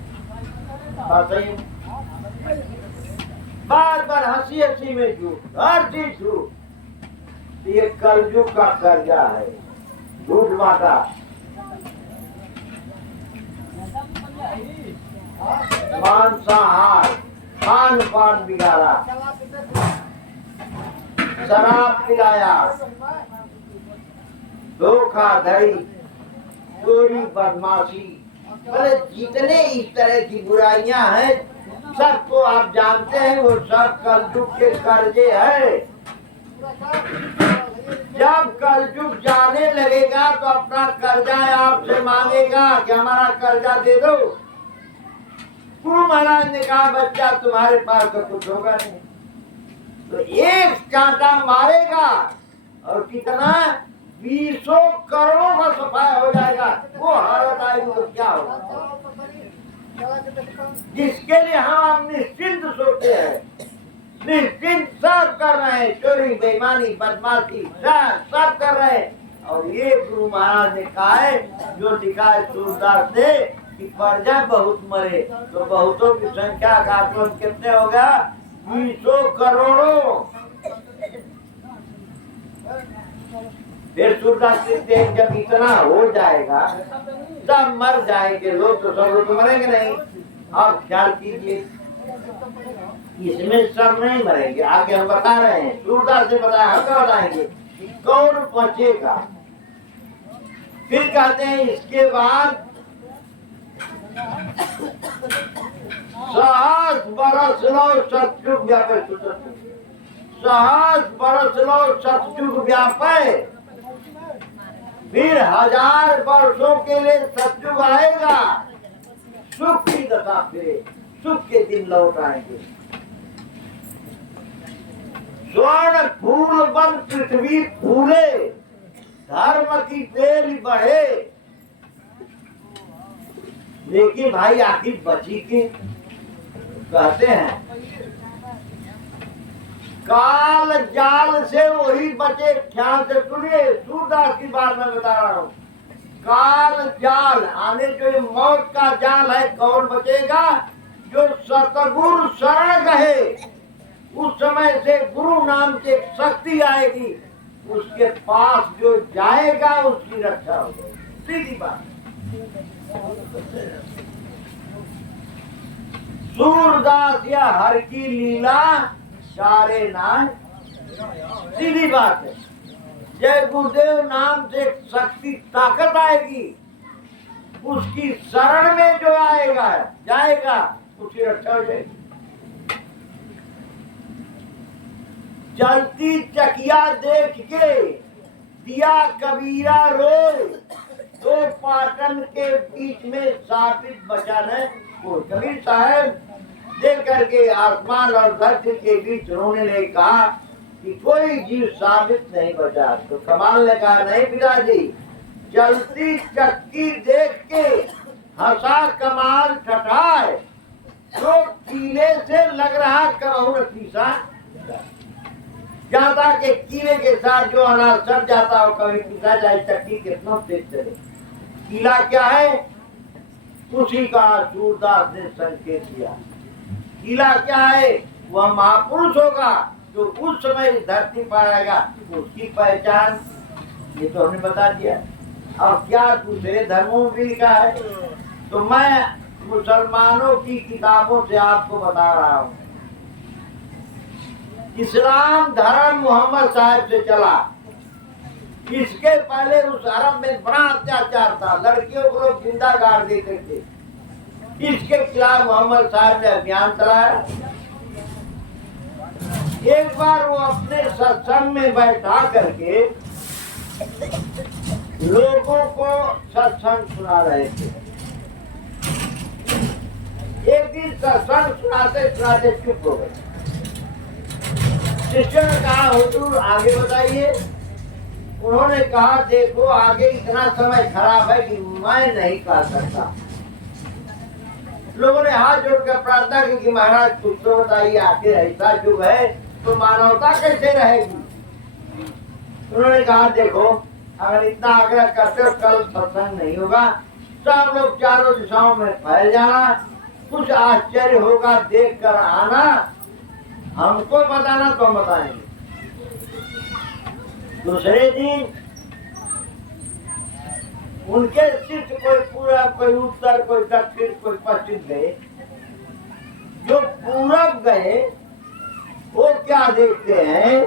बार बार हंसी हंसी में झूठ, हर चीज झूठ। ये कलयुग का कर्जा है, झूठ बांटा। मांसाहार, खान पान बिगाड़ा, शराब पिलाया, धोखाधड़ी, चोरी, बदमाशी, मतलब जितने इस तरह की बुराइयां हैं सबको आप जानते हैं, वो सब कलयुग के कर्जे हैं। जब कलयुग जाने लगेगा तो अपना कर्जा आपसे मांगेगा कि हमारा कर्जा दे दो। गुरु महाराज ने कहा बच्चा तुम्हारे पास तो कुछ होगा नहीं, तो एक चांटा मारेगा और कितना 20 करोड़ का सफाया हो जाएगा। वो हालत आएगी तो क्या होगा, जिसके लिए हम निश्चिंत सोते हैं, निश्चिंत सब कर रहे हैं, चोरी बेईमानी बदमाशी सब कर रहे हैं। और ये गुरु महाराज ने कहा है, जो लिखा है सूरदास ने कि प्रजा बहुत मरे, तो बहुतों की संख्या का आकलन कितने होगा? 20 करोड़ों। फिर सूरदास कहते हैं जब इतना हो जाएगा सब मर जाएंगे लोग, तो सब लोग मरेंगे नहीं। अब ख्याल कीजिए, इसमें सब नहीं मरेंगे, आगे हम बता रहे हैं। सूरदास ने बताया, हम क्या बताएंगे कि कौन बचेगा। फिर कहते हैं इसके बाद 1000 बरस लो सतयुग व्यापे, 1000 बरस लो सतयुग व्यापे, फिर 1000 वर्षों के लिए सतयुग आएगा, सुख की दशा फिरे, सुख के दिन लौट आएंगे। स्वर्ण फूल बन पृथ्वी फूले, धर्म की बेल बढ़े। लेकिन भाई आखिर बची के कहते हैं काल जाल से वही बचे। ध्यान से सुनिए, सूरदास की बात मैं बता रहा हूँ। काल जाल आने जो ये मौत का जाल है, कौन बचेगा? जो सतगुरु शरण गए, उस समय से गुरु नाम की एक शक्ति आएगी, उसके पास जो जाएगा उसकी रक्षा होगी। सीधी बात। सूरदास या हर की लीला सारे नाम, सीधी बात है। जय गुरुदेव नाम से एक शक्ति ताकत आएगी, उसकी शरण में जो आएगा जाएगा उसकी रक्षा हो जाएगी। चलती चकिया देख के दिया कबीरा रोए, दो पाटन के बीच में साबित बचा न कोई। कबीर साहब देख करके आसमान और धरती के बीच रोने ने कहा कि कोई जीव साबित नहीं बचा। तो कमाल ने कहा, नहीं पिताजी, चलती चक्की देख के हंसा कमाल ठठाए, जो कीले से लग रहा कहूँ पीसा जाता के कीले के साथ जो अनाज सड़ जाता हो कभी पीसा जाए, चक्की कितना तेज चले। कीला क्या है? उसी का सूरदास ने संकेत दिया। कीला क्या है? वह महापुरुष होगा जो उस समय धरती पर आएगा, उसकी पहचान ये तो हमने बता दिया। अब क्या दूसरे धर्मों में भी लिखा है? तो मैं मुसलमानों की किताबों से आपको बता रहा हूँ। इस्लाम धर्म मोहम्मद साहब से चला। इसके पहले उस अरब में बड़ा अत्याचार था, लड़कियों को लोग जिंदा गाड़ देते थे। इसके खिलाफ मोहम्मद साहब ने अभियान चलाया। एक बार वो अपने सत्संग में बैठा करके लोगों को सत्संग सुना रहे थे। एक दिन सत्संग सुनाते सुनाते चुप हो गए। शिष्य ने कहा, हुजूर आगे बताइए। उन्होंने कहा, देखो आगे इतना समय खराब है कि मैं नहीं कह सकता। लोगों ने हाथ जोड़कर प्रार्थना की कि महाराज कुछ तो बताइए, आखिर ऐसा युग है तो मानवता कैसे रहेगी? उन्होंने कहा, देखो अगर इतना आग्रह करते हो कल सत्संग नहीं होगा, सब लोग चारों दिशाओं में फैल जाना, कुछ आश्चर्य होगा देख कर आना, हमको बताना तो हम बताएंगे। दूसरे दिन उनके शिष्य कोई पूरब, कोई उत्तर, कोई दक्षिण, कोई पश्चिम गए। जो पूरब गए वो क्या देखते हैं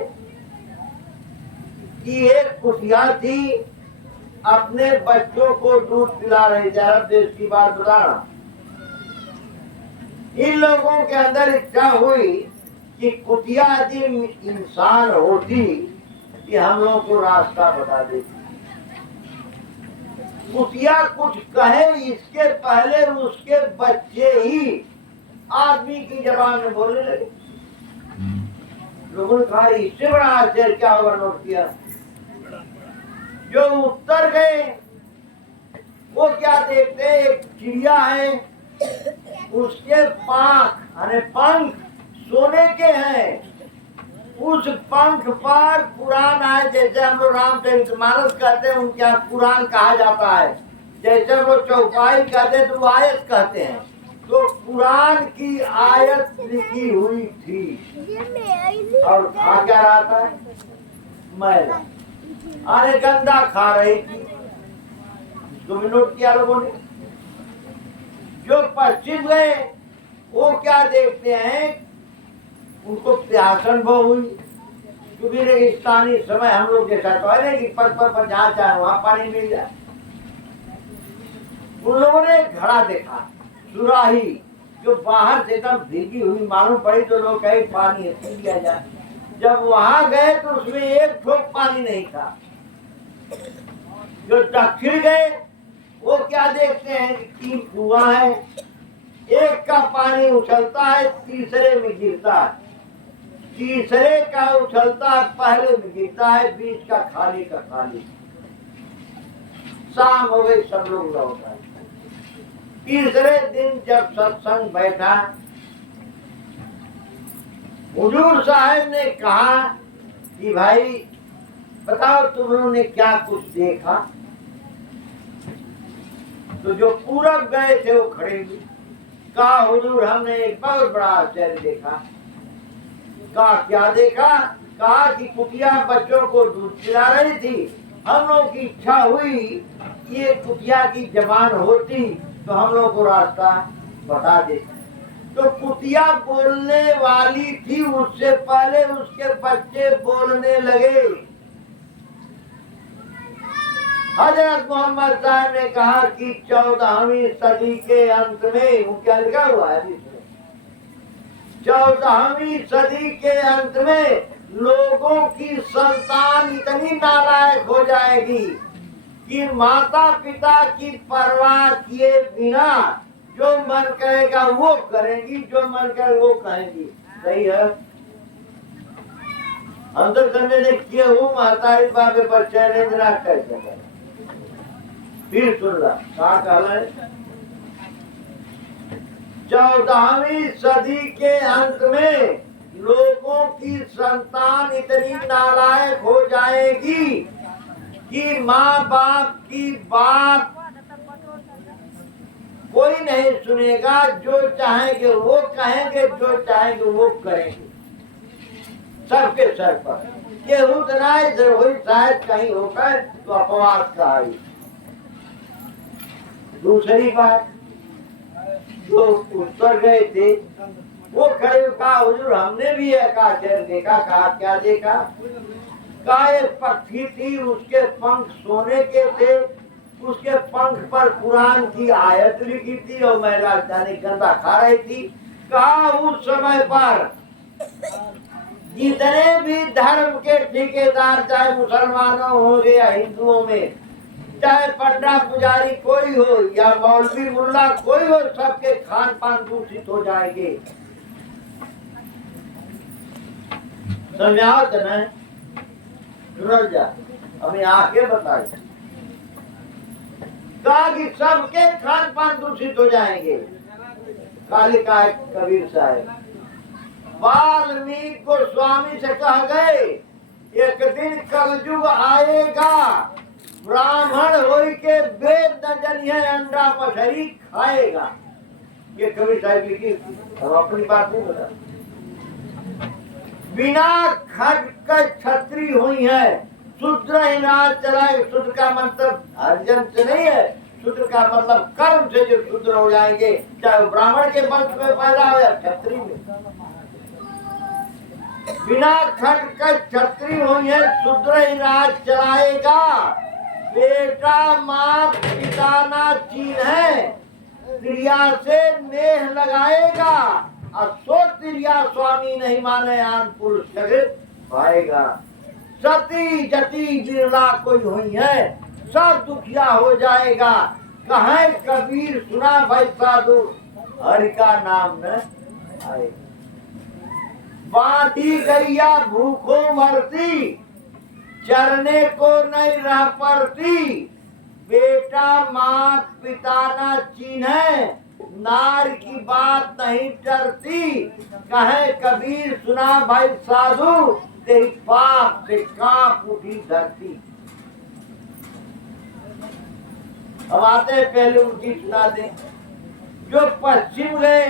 कि एक कुटिया थी, अपने बच्चों को दूध पिला रही थी। अरब देश की बात बता रहा। इन लोगों के अंदर इच्छा हुई कि कुटिया यदि इंसान होती कि हम लोगों को रास्ता बता देती। कुटिया कुछ कहे इसके पहले उसके बच्चे ही आदमी की जबान में बोलने लगे। लोगों ने कहा, इससे बड़ा आश्चर्य क्या होगा? नोट किया। जो उत्तर गए वो क्या देखते हैं, एक चिड़िया है, उसके पंख सोने के हैं। उस पंख पर कुरान है, जैसे हम लोग रामचरितमानस कहते हैं, उनके यहाँ कुरान कहा जाता है। जैसे हम लोग चौपाई कहते हैं तो आयत कहते हैं। तो कुरान की आयत लिखी हुई थी और खा क्या रहा था? मैला। अरे गंदा खा रही थी। तो नोट किया लोगों ने। जो पश्चिम गए वो क्या देखते हैं, उनको प्यासन बहु हुई, क्योंकि रेगिस्तानी समय हम लोग जैसा तो है नहीं कि पग पर जहाँ चाहे वहां पानी मिल जाए। उन लोगों ने घड़ा देखा, सुराही, जो बाहर से एकदम भीगी हुई मालूम पड़ी तो लोग कहे पानी है, पी लिया जाए। जब वहां गए तो उसमें एक ठोक पानी नहीं था। जो दक्षिण गए वो क्या देखते हैं कि 3 कुआं है, एक का पानी उछलता है, तीसरे में गिरता है, तीसरे का उछलता है, पहले में गिरता है, बीच का खाली का खाली। शाम हो गई, सब लोग लौट आए। तीसरे दिन जब सत्संग बैठा, हुजूर साहब ने कहा कि भाई बताओ तुम लोगों ने क्या कुछ देखा। तो जो पूरब गए थे वो खड़े हुए, कहा हुजूर हमने एक बहुत बड़ा आश्चर्य देखा। कहा क्या देखा? कहा कि कुटिया बच्चों को दूध पिला रही थी। हम लोग की इच्छा हुई ये कुटिया की जबान होती तो हम लोग को रास्ता बता देती। तो कुटिया बोलने वाली थी, उससे पहले उसके बच्चे बोलने लगे। हजरत मोहम्मद साहब ने कहा कि 14वीं सदी के अंत में, वो क्या लिखा हुआ है, 14वीं सदी के अंत में लोगों की संतान इतनी नालायक हो जाएगी कि माता पिता की परवाह किए बिना जो मन करेगा वो करेंगी, जो मन करे वो कहेंगी। सही है। अंदर करने ने किए हूँ माता बाबे पर चैलेंजना कैसे करें। फिर सुन रहा कहा कहला है 14वीं सदी के अंत में लोगों की संतान इतनी नालायक हो जाएगी कि माँ बाप की बात कोई नहीं सुनेगा, जो चाहेंगे वो कहेंगे, जो चाहेंगे वो करेंगे, सबके सर पर। केहू इधर हुई शायद कहीं होकर तो अपवाद का आई। दूसरी बात, जो उत्तर गए थे वो खड़े कहा हुजूर हमने भी एक आश्चर्य देखा। कहा क्या देखा? कहा एक पक्षी थी, उसके पंख सोने के थे, उसके पंख पर कुरान की आयत लिखी थी और महिला जाने गंदा खा रही थी। कहा उस समय पर जितने भी धर्म के ठेकेदार, चाहे मुसलमानों हो या हिंदुओं में, चाहे पट्टा पुजारी कोई हो या मौलवी मुल्ला कोई हो, सबके खान पान दूषित हो जाएंगे। समझाओ तो नहीं, सुन जा, हमें आगे बताए। कहा कि सबके खान पान दूषित हो जाएंगे। काली का कबीर साहब वाल्मीकि गोस्वामी से कह गए एक दिन कलयुग आएगा, ब्राह्मण होई के वेद न जनिए अंडा मछली खाएगा। ये कबीर साहब लिखी, हम अपनी बात नहीं बता। बिना खट के छत्री हुई है, शूद्र ही राज चलाए। शूद्र का मतलब अर्जन से नहीं है, शूद्र का मतलब कर्म से जो शूद्र हो जाएंगे, चाहे ब्राह्मण के वंश में पैदा हो या क्षत्रिय में। बिना खट के छत्री हुई है, शूद्र ही राज चलाएगा। बेटा माँ पिता ना चिन्हे, क्रिया से नेह लगाएगा। सो क्रिया स्वामी नहीं माने, आन पुरुष जगत पाएगा। सती जति बिरला कोई हुई है, सब दुखिया हो जाएगा। कहे कबीर सुना भाई साधु, हरि का नाम न आए। बांधी गैया भूखों मरती, चरने को नहीं रह पड़ती। बेटा मात पिता ना चिन्हे, नार की बात नहीं डरती। कहे कबीर सुना भाई साधु, तेरी पाप से कांप उठी धरती। अब आते पहले उनकी सुना दे। जो पश्चिम गए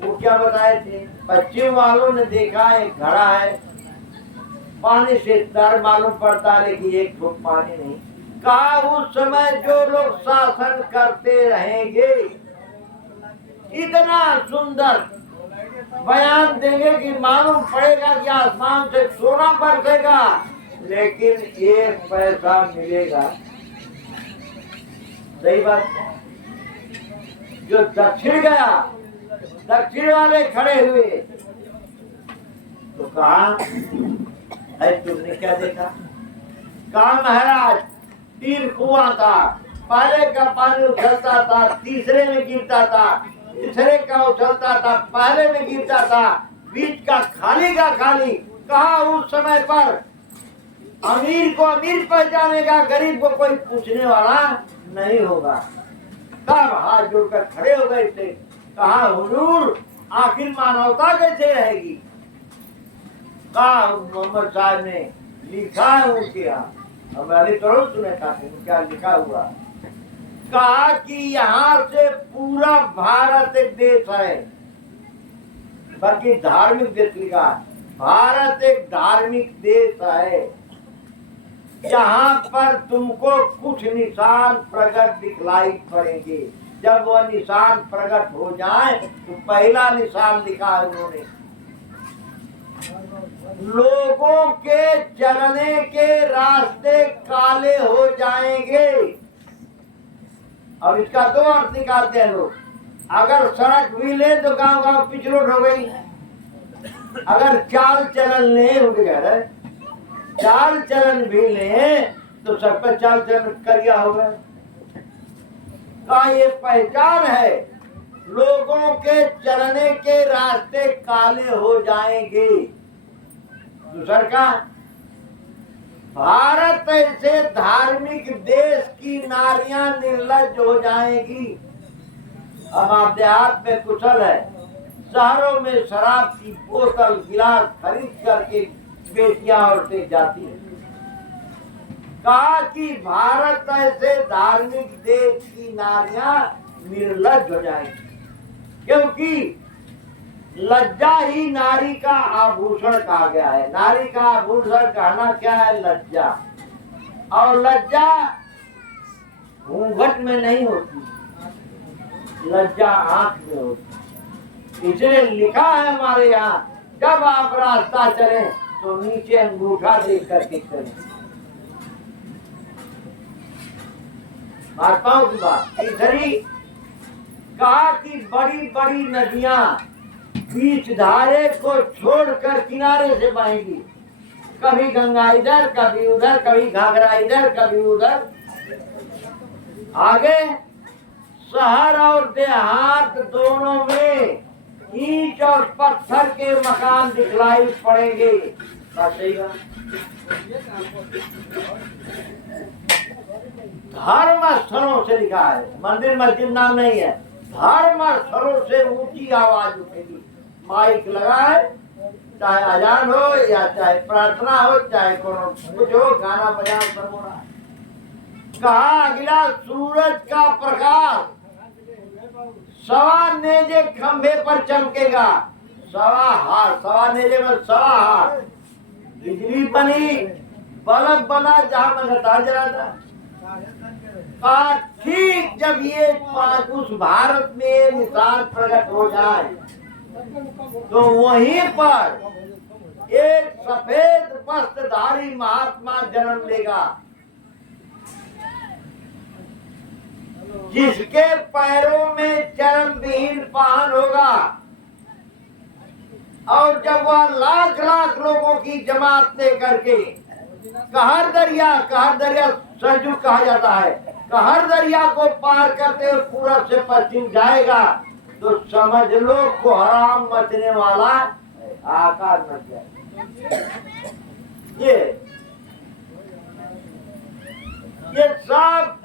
वो क्या बताए थे? पश्चिम वालों ने देखा एक घड़ा है, पानी से तर मालूम पड़ता है लेकिन एक फुट पानी नहीं। कहा उस समय जो लोग शासन करते रहेंगे इतना सुंदर बयान देंगे कि मालूम पड़ेगा कि आसमान से सोना बरसेगा, लेकिन एक पैसा मिलेगा। सही बात। जो दक्षिण गया, दक्षिण वाले खड़े हुए तो कहा है तुमने क्या देखा? कहा महाराज तीन कुआं था, पहले का पानी उछलता था, तीसरे में गिरता था, तीसरे का उछलता था, पहले में गिरता था, बीच का खाली। कहा उस समय पर अमीर को अमीर पहचानेगा, गरीब को कोई पूछने वाला नहीं होगा। तब हाथ जोड़कर खड़े हो गए थे। कहा हुजूर आखिर मानवता कैसे रहेगी? कहा मोहम्मद साहब ने लिखा है उनके यहाँ, हमारे करो सुने खाते क्या लिखा हुआ। कहा कि यहाँ से पूरा भारत एक देश है, बाकी धार्मिक देश लिखा, भारत एक धार्मिक देश है, यहाँ पर तुमको कुछ निशान प्रकट दिखलाई पड़ेंगे। जब वह निशान प्रकट हो जाए तो पहला निशान लिखा है उन्होंने, लोगों के चलने के रास्ते काले हो जाएंगे। अब इसका दो अर्थ निकालते हैं लोग। अगर सड़क भी ले तो गांव गांव पिच रोड हो गई, अगर चाल चलन ले उठ गए, चाल चलन भी ले तो सब पर चाल चलन करिया हो गया। का ये पहचान है, लोगों के चलने के रास्ते काले हो जाएंगे। दूसरा का, भारत ऐसे धार्मिक देश की नारियां निर्लज हो जाएंगी। अब आप देहात में कुशल है, शहरों में शराब की बोतल गिलास खरीद करके बेटियां औरतें जाती हैं। कहा कि भारत ऐसे धार्मिक देश की नारियां निर्लज हो जाएंगी, क्योंकि लज्जा ही नारी का आभूषण कहा गया है। नारी का आभूषण कहना क्या है? लज्जा। और लज्जा घूंघट में नहीं होती, लज्जा आंख में होती। इसलिए लिखा है हमारे यहाँ, जब आप रास्ता चलें तो नीचे अंगूठा देख करके चलें। महात्माओं की बात। तीसरी कहा कि बड़ी बड़ी नदियां बीच धारे को छोड़कर किनारे से बहेगी, कभी गंगा इधर कभी उधर, कभी घाघरा इधर कभी उधर। आगे शहर और देहात दोनों में ईंट और पत्थर के मकान दिखलाई पड़ेंगे। धर्म स्थलों से लिखा है, मंदिर मस्जिद नाम नहीं है, धर्म स्थलों से ऊंची आवाज उठेगी। माइक लगाए, चाहे अजान हो या चाहे प्रार्थना हो, चाहे कुछ हो, गाना बजाना सब हो रहा है। कहा अगला सूरज का प्रकाश सवा नेजे खंभे पर चमकेगा। सवा नेजे में सवा हाथ बिजली बनी, बल्ब बना जहां मंगलदार जला था। ठीक जब ये उस भारत में निशान प्रकट हो जाए तो वहीं पर एक सफेद वस्त्रधारी महात्मा जन्म लेगा, जिसके पैरों में चरण विहीन पाहन होगा। और जब वह लाख लाख लोगों की जमात लेकर के कहर दरिया सरजू कहा जाता है, कहर दरिया को पार करते हुए पूरब से पश्चिम जाएगा तो समझ लो कोहराम मचने वाला आकाश मच जाएगा। ये सब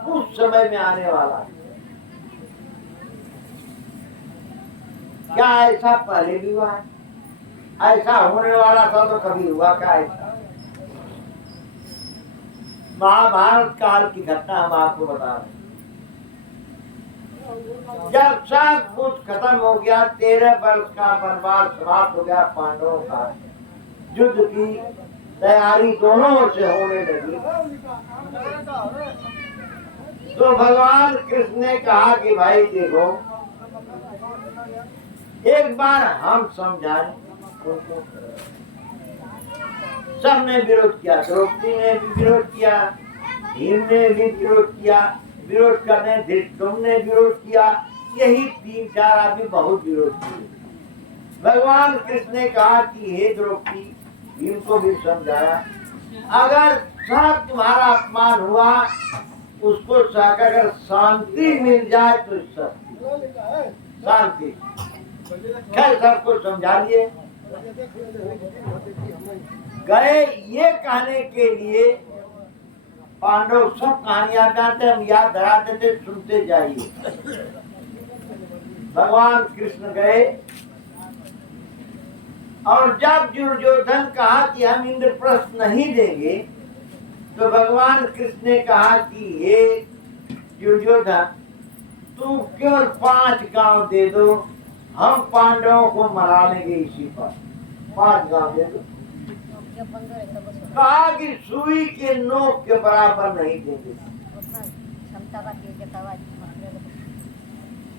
कुछ समय में आने वाला है। क्या ऐसा पहले भी हुआ है? ऐसा होने वाला था तो कभी हुआ क्या ऐसा? महाभारत काल की घटना हम आपको बता रहे हैं। जब सब कुछ खत्म हो गया, 13 वर्ष का वनवास समाप्त हो गया, पांडवों का युद्ध की तैयारी दोनों ओर से होने लगी, तो भगवान कृष्ण ने कहा कि भाई देखो, एक बार हम समझाएं उनको। सबने विरोध किया, द्रौपदी ने भी विरोध किया, भीम ने भी विरोध किया, विरोध करने धृतराष्ट्र ने विरोध किया, यही 3-4 आदमी बहुत विरोध किए। भगवान कृष्ण ने कहा कि हे द्रौपदी, भीम को भी समझाया, अगर सब तुम्हारा अपमान हुआ उसको सहकर अगर शांति मिल जाए तो शांति। खैर सबको समझा लिए। गए ये कहने के लिए, पांडव सब कहानियां जानते, हम याद धरा देते, सुनते जाइए। भगवान कृष्ण गए और जब दुर्योधन कहा कि हम इंद्रप्रस्थ नहीं देंगे, तो भगवान कृष्ण ने कहा कि हे दुर्योधन, तू केवल 5 गांव दे दो, हम पांडवों को मरा लेंगे इसी पर। 5 गांव दे दो। कहा कि सुई के नोक के बराबर नहीं देंगे।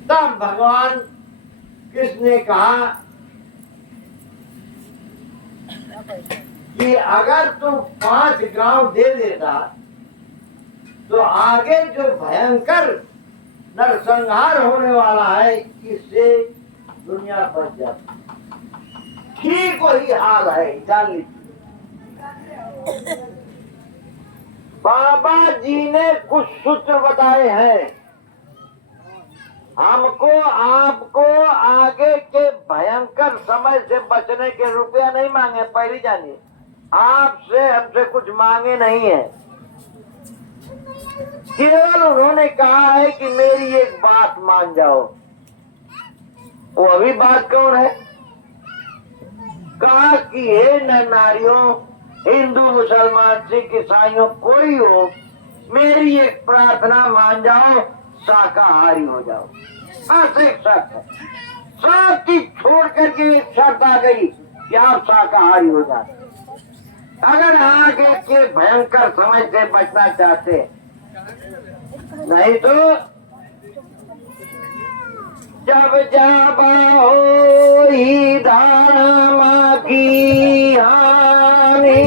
तब भगवान कृष्ण ने कहा कि अगर तुम 5 गांव दे देता तो आगे जो भयंकर नरसंहार होने वाला है, इससे दुनिया बच जाती। ठीक वही हाल है, जान लीजिए। बाबा जी ने कुछ सूत्र बताए हैं, हमको आपको आगे के भयंकर समय से बचने के रुपया नहीं मांगे। पहली जानिए, आपसे हमसे कुछ मांगे नहीं है, केवल उन्होंने कहा है कि मेरी एक बात मान जाओ। वो अभी बात कौन है? कहा कि हे नर नारियों, हिंदू मुसलमान सिख ईसाइयों कोई हो, मेरी एक प्रार्थना मान जाओ, शाकाहारी हो जाओ। बस एक शर्त है, सब चीज छोड़ करके एक शर्त आ गई कि आप शाकाहारी हो जाए। अगर आगे के भयंकर समय से बचना चाहते, नहीं तो जब जाबा हो ही धामा की हानि,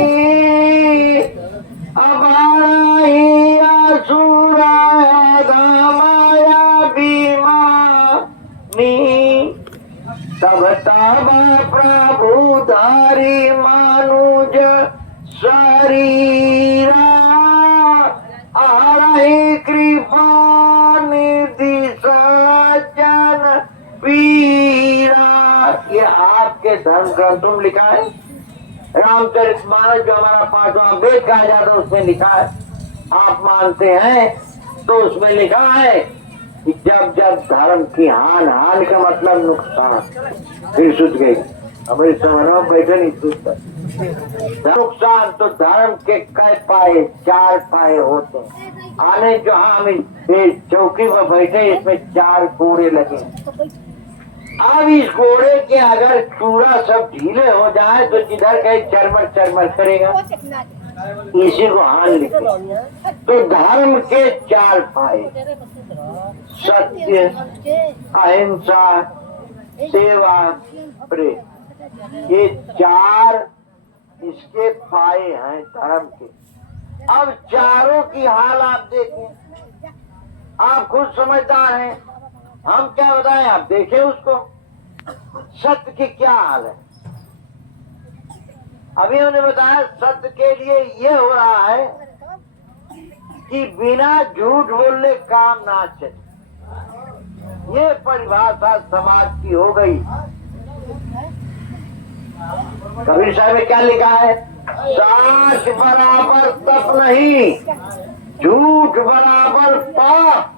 अबाई असुरा धामाया बीमानी, तब ताबा प्रभु धारी मानुज शरीरा, आरही कृपा निधि सज्जन वीरा। ये आपके धर्म ग्रंथों में लिखा है। रामचरितमानस जो हमारा 5वां वेद कहा जाता है उसमें लिखा है। आप मानते हैं तो उसमें लिखा है कि जब जब धर्म की हान का मतलब नुकसान। फिर सुध गई, हमारे समारोह बैठे नहीं सुधता। नुकसान तो धर्म के कई पाए, 4 पाए होते हैं। आने जो हम इस चौकी पर बैठे, इसमें 4 घोड़े लगे। अब इस घोड़े के अगर चूड़ा सब ढीले हो जाए तो जिधर कहीं चरमर चरमर करेगा, इसी को हान लिखे। तो धर्म के 4 पाए, सत्य, अहिंसा, सेवा, प्रेम, ये 4 इसके पाए हैं धर्म के। अब चारों की हाल आप देखें, आप खुद समझदार हैं, हम क्या बताएं, आप देखें उसको। सत्य की क्या हाल है? अभी हमने बताया सत्य के लिए ये हो रहा है कि बिना झूठ बोलने काम ना चले। ये परिभाषा समाज की हो गई। कबीर साहब ने क्या लिखा है? साच बराबर तप नहीं, झूठ बराबर पाप,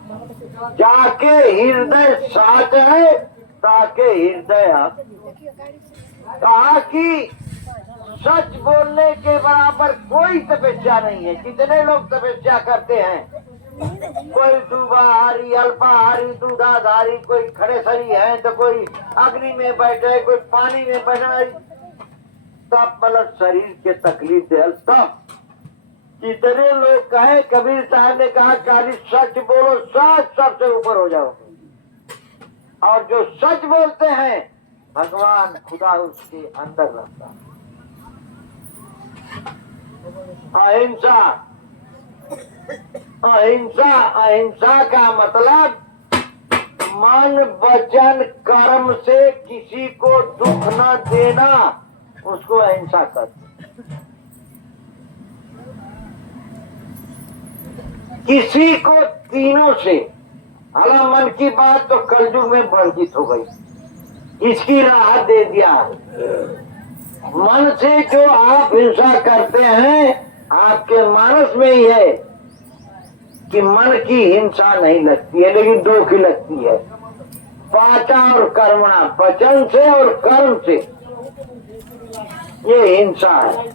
जाके हृदय साच है ताके हृदय। कहा कि सच बोलने के बराबर कोई तपस्या नहीं है। कितने लोग तपस्या करते हैं, कोई दूबाहारी, अल्पाहारी, दूधाधारी, कोई खड़ेसरी है तो कोई अग्नि में बैठे, कोई पानी में बैठा। तब मतलब शरीर के तकलीफ है। तब कितने लोग कहे, कबीर साहब ने कहा खाली सच बोलो, सच सबसे ऊपर हो जाओ। और जो सच बोलते हैं भगवान खुदा उसके अंदर रहता है। अहिंसा, अहिंसा, अहिंसा का मतलब मन वचन कर्म से किसी को दुख न देना, उसको अहिंसा कहते। किसी को तीनों से, हालांकि मन की बात तो कलयुग में वर्जित हो गई, इसकी राहत दे दिया। मन से जो आप हिंसा करते हैं, आपके मानस में ही है कि मन की हिंसा नहीं लगती है, लेकिन 2 की लगती है। वाचा और कर्मणा, वचन से और कर्म से, ये हिंसा है।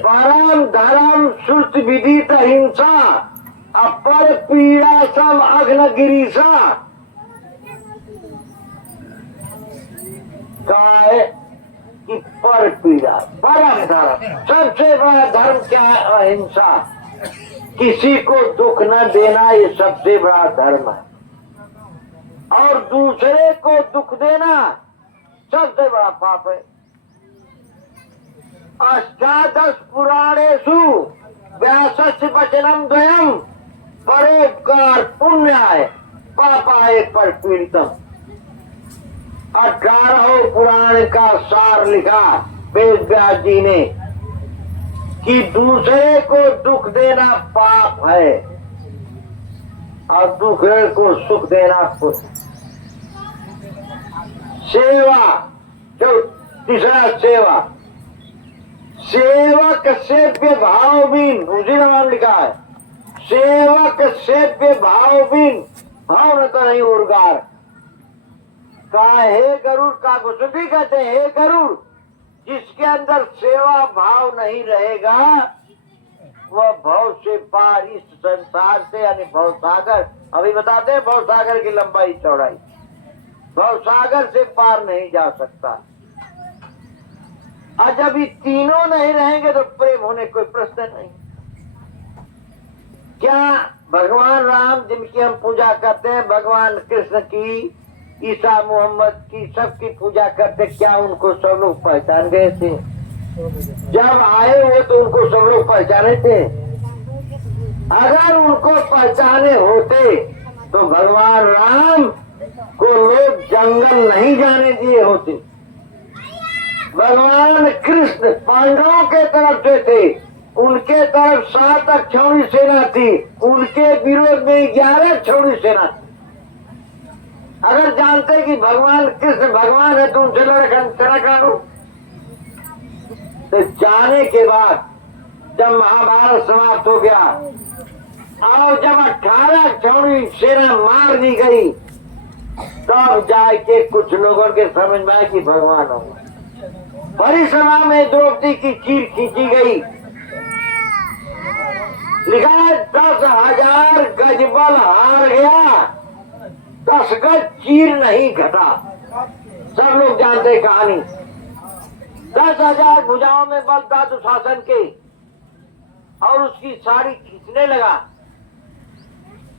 परम धर्म सुस्त विदित हिंसा, अपर पीड़ा सम अग्न गिरीसा। कहा है कि पर पीड़ा, परम धर्म, सबसे बड़ा धर्म क्या है? अहिंसा। किसी को दुख न देना, ये सबसे बड़ा धर्म है। और दूसरे को दुख देना सबसे बड़ा पाप है। अष्टादश पुराणेषु व्यासस्य वचनम द्वयम परोपकार पुण्याय पापाय परपीड़ितम। 18 पुराण का सार लिखा वेद व्यास जी ने कि दूसरे को दुख देना पाप है और दूसरे को सुख देना पुण्य। सेवा, जो तीसरा सेवा, सेवक सेव्य भाव बिन, उसी में नाम लिखा है, सेवक सेव्य भाव बिन भाव न तो नहीं उर्गार। कहा हे गरुड़, का गोस्वामी कहते हैं हे गरुड़, जिसके अंदर सेवा भाव नहीं रहेगा वह भव से पार, इस संसार से यानी भव सागर, अभी बताते हैं भव सागर की लंबाई चौड़ाई, भव सागर से पार नहीं जा सकता। और जब ये तीनों नहीं रहेंगे तो प्रेम होने कोई प्रश्न नहीं। क्या भगवान राम जिनकी हम पूजा करते हैं, भगवान कृष्ण की, ईसा मोहम्मद की, सबकी पूजा करते, क्या उनको सब लोग पहचान गए थे? जब आए वो तो उनको सब लोग पहचाने थे। अगर उनको पहचाने होते तो भगवान राम को लोग जंगल नहीं जाने दिए होते। भगवान कृष्ण पांडवों के तरफ से थे, उनके तरफ 7 अक्षौणी सेना थी, उनके विरोध में 11 अक्षौणी सेना थी। अगर जानते कि भगवान कृष्ण भगवान है तो उनसे लड़ना करो। तो जाने के बाद जब महाभारत समाप्त हो गया और जब 18 अक्षौणी सेना मार दी गई, तब जाके कुछ लोगों के समझ में आया कि भगवान होगा। बड़ी सभा में द्रौपदी की चीर खींची गई, लिखा है 10,000 गज बल हार गया, 10 गज चीर नहीं घटा। सब लोग जानते कहानी। 10,000 भुजाओं में बल था दुशासन के, और उसकी साड़ी खींचने लगा,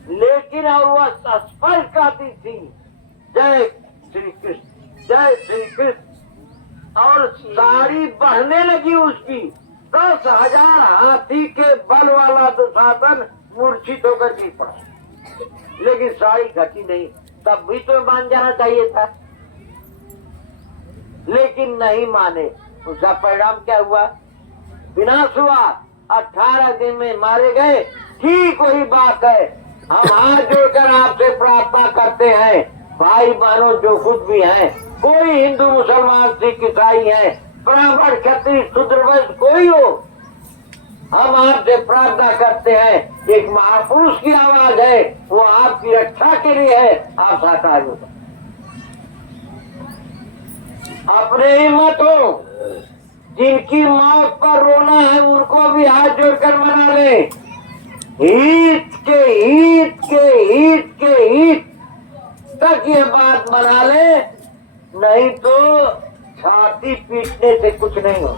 लेकिन और वह स्पर्श करती थी जय श्री कृष्ण, जय श्री कृष्ण, और साड़ी बढ़ने लगी उसकी। 10,000 हाथी के बल वाला दुशासन मूर्छित होकर गिर पड़ा, लेकिन साड़ी घटी नहीं। तब भी तो मान जाना चाहिए था, लेकिन नहीं माने। उसका परिणाम क्या हुआ? विनाश हुआ। 18 दिन में मारे गए। ठीक वही बात है, हम हाथ जोड़कर आपसे प्रार्थना करते हैं, भाई बहनों जो कुछ भी हैं, कोई हिंदू मुसलमान सिख ईसाई है, ब्राह्मण क्षत्रिय शूद्र वैश्य कोई हो, हम आपसे प्रार्थना करते हैं, एक महापुरुष की आवाज है, वो आपकी रक्षा के लिए है, आप साकार हो। अपने ही मत हो, जिनकी मौत पर रोना है उनको भी हाथ जोड़कर मना ले। हित के हित के हित के हित तक ये बात मना ले, नहीं तो छाती पीटने से कुछ नहीं हो।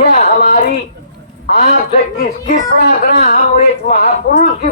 यह हमारी आपसे किसकी प्रार्थना, हम एक महापुरुष की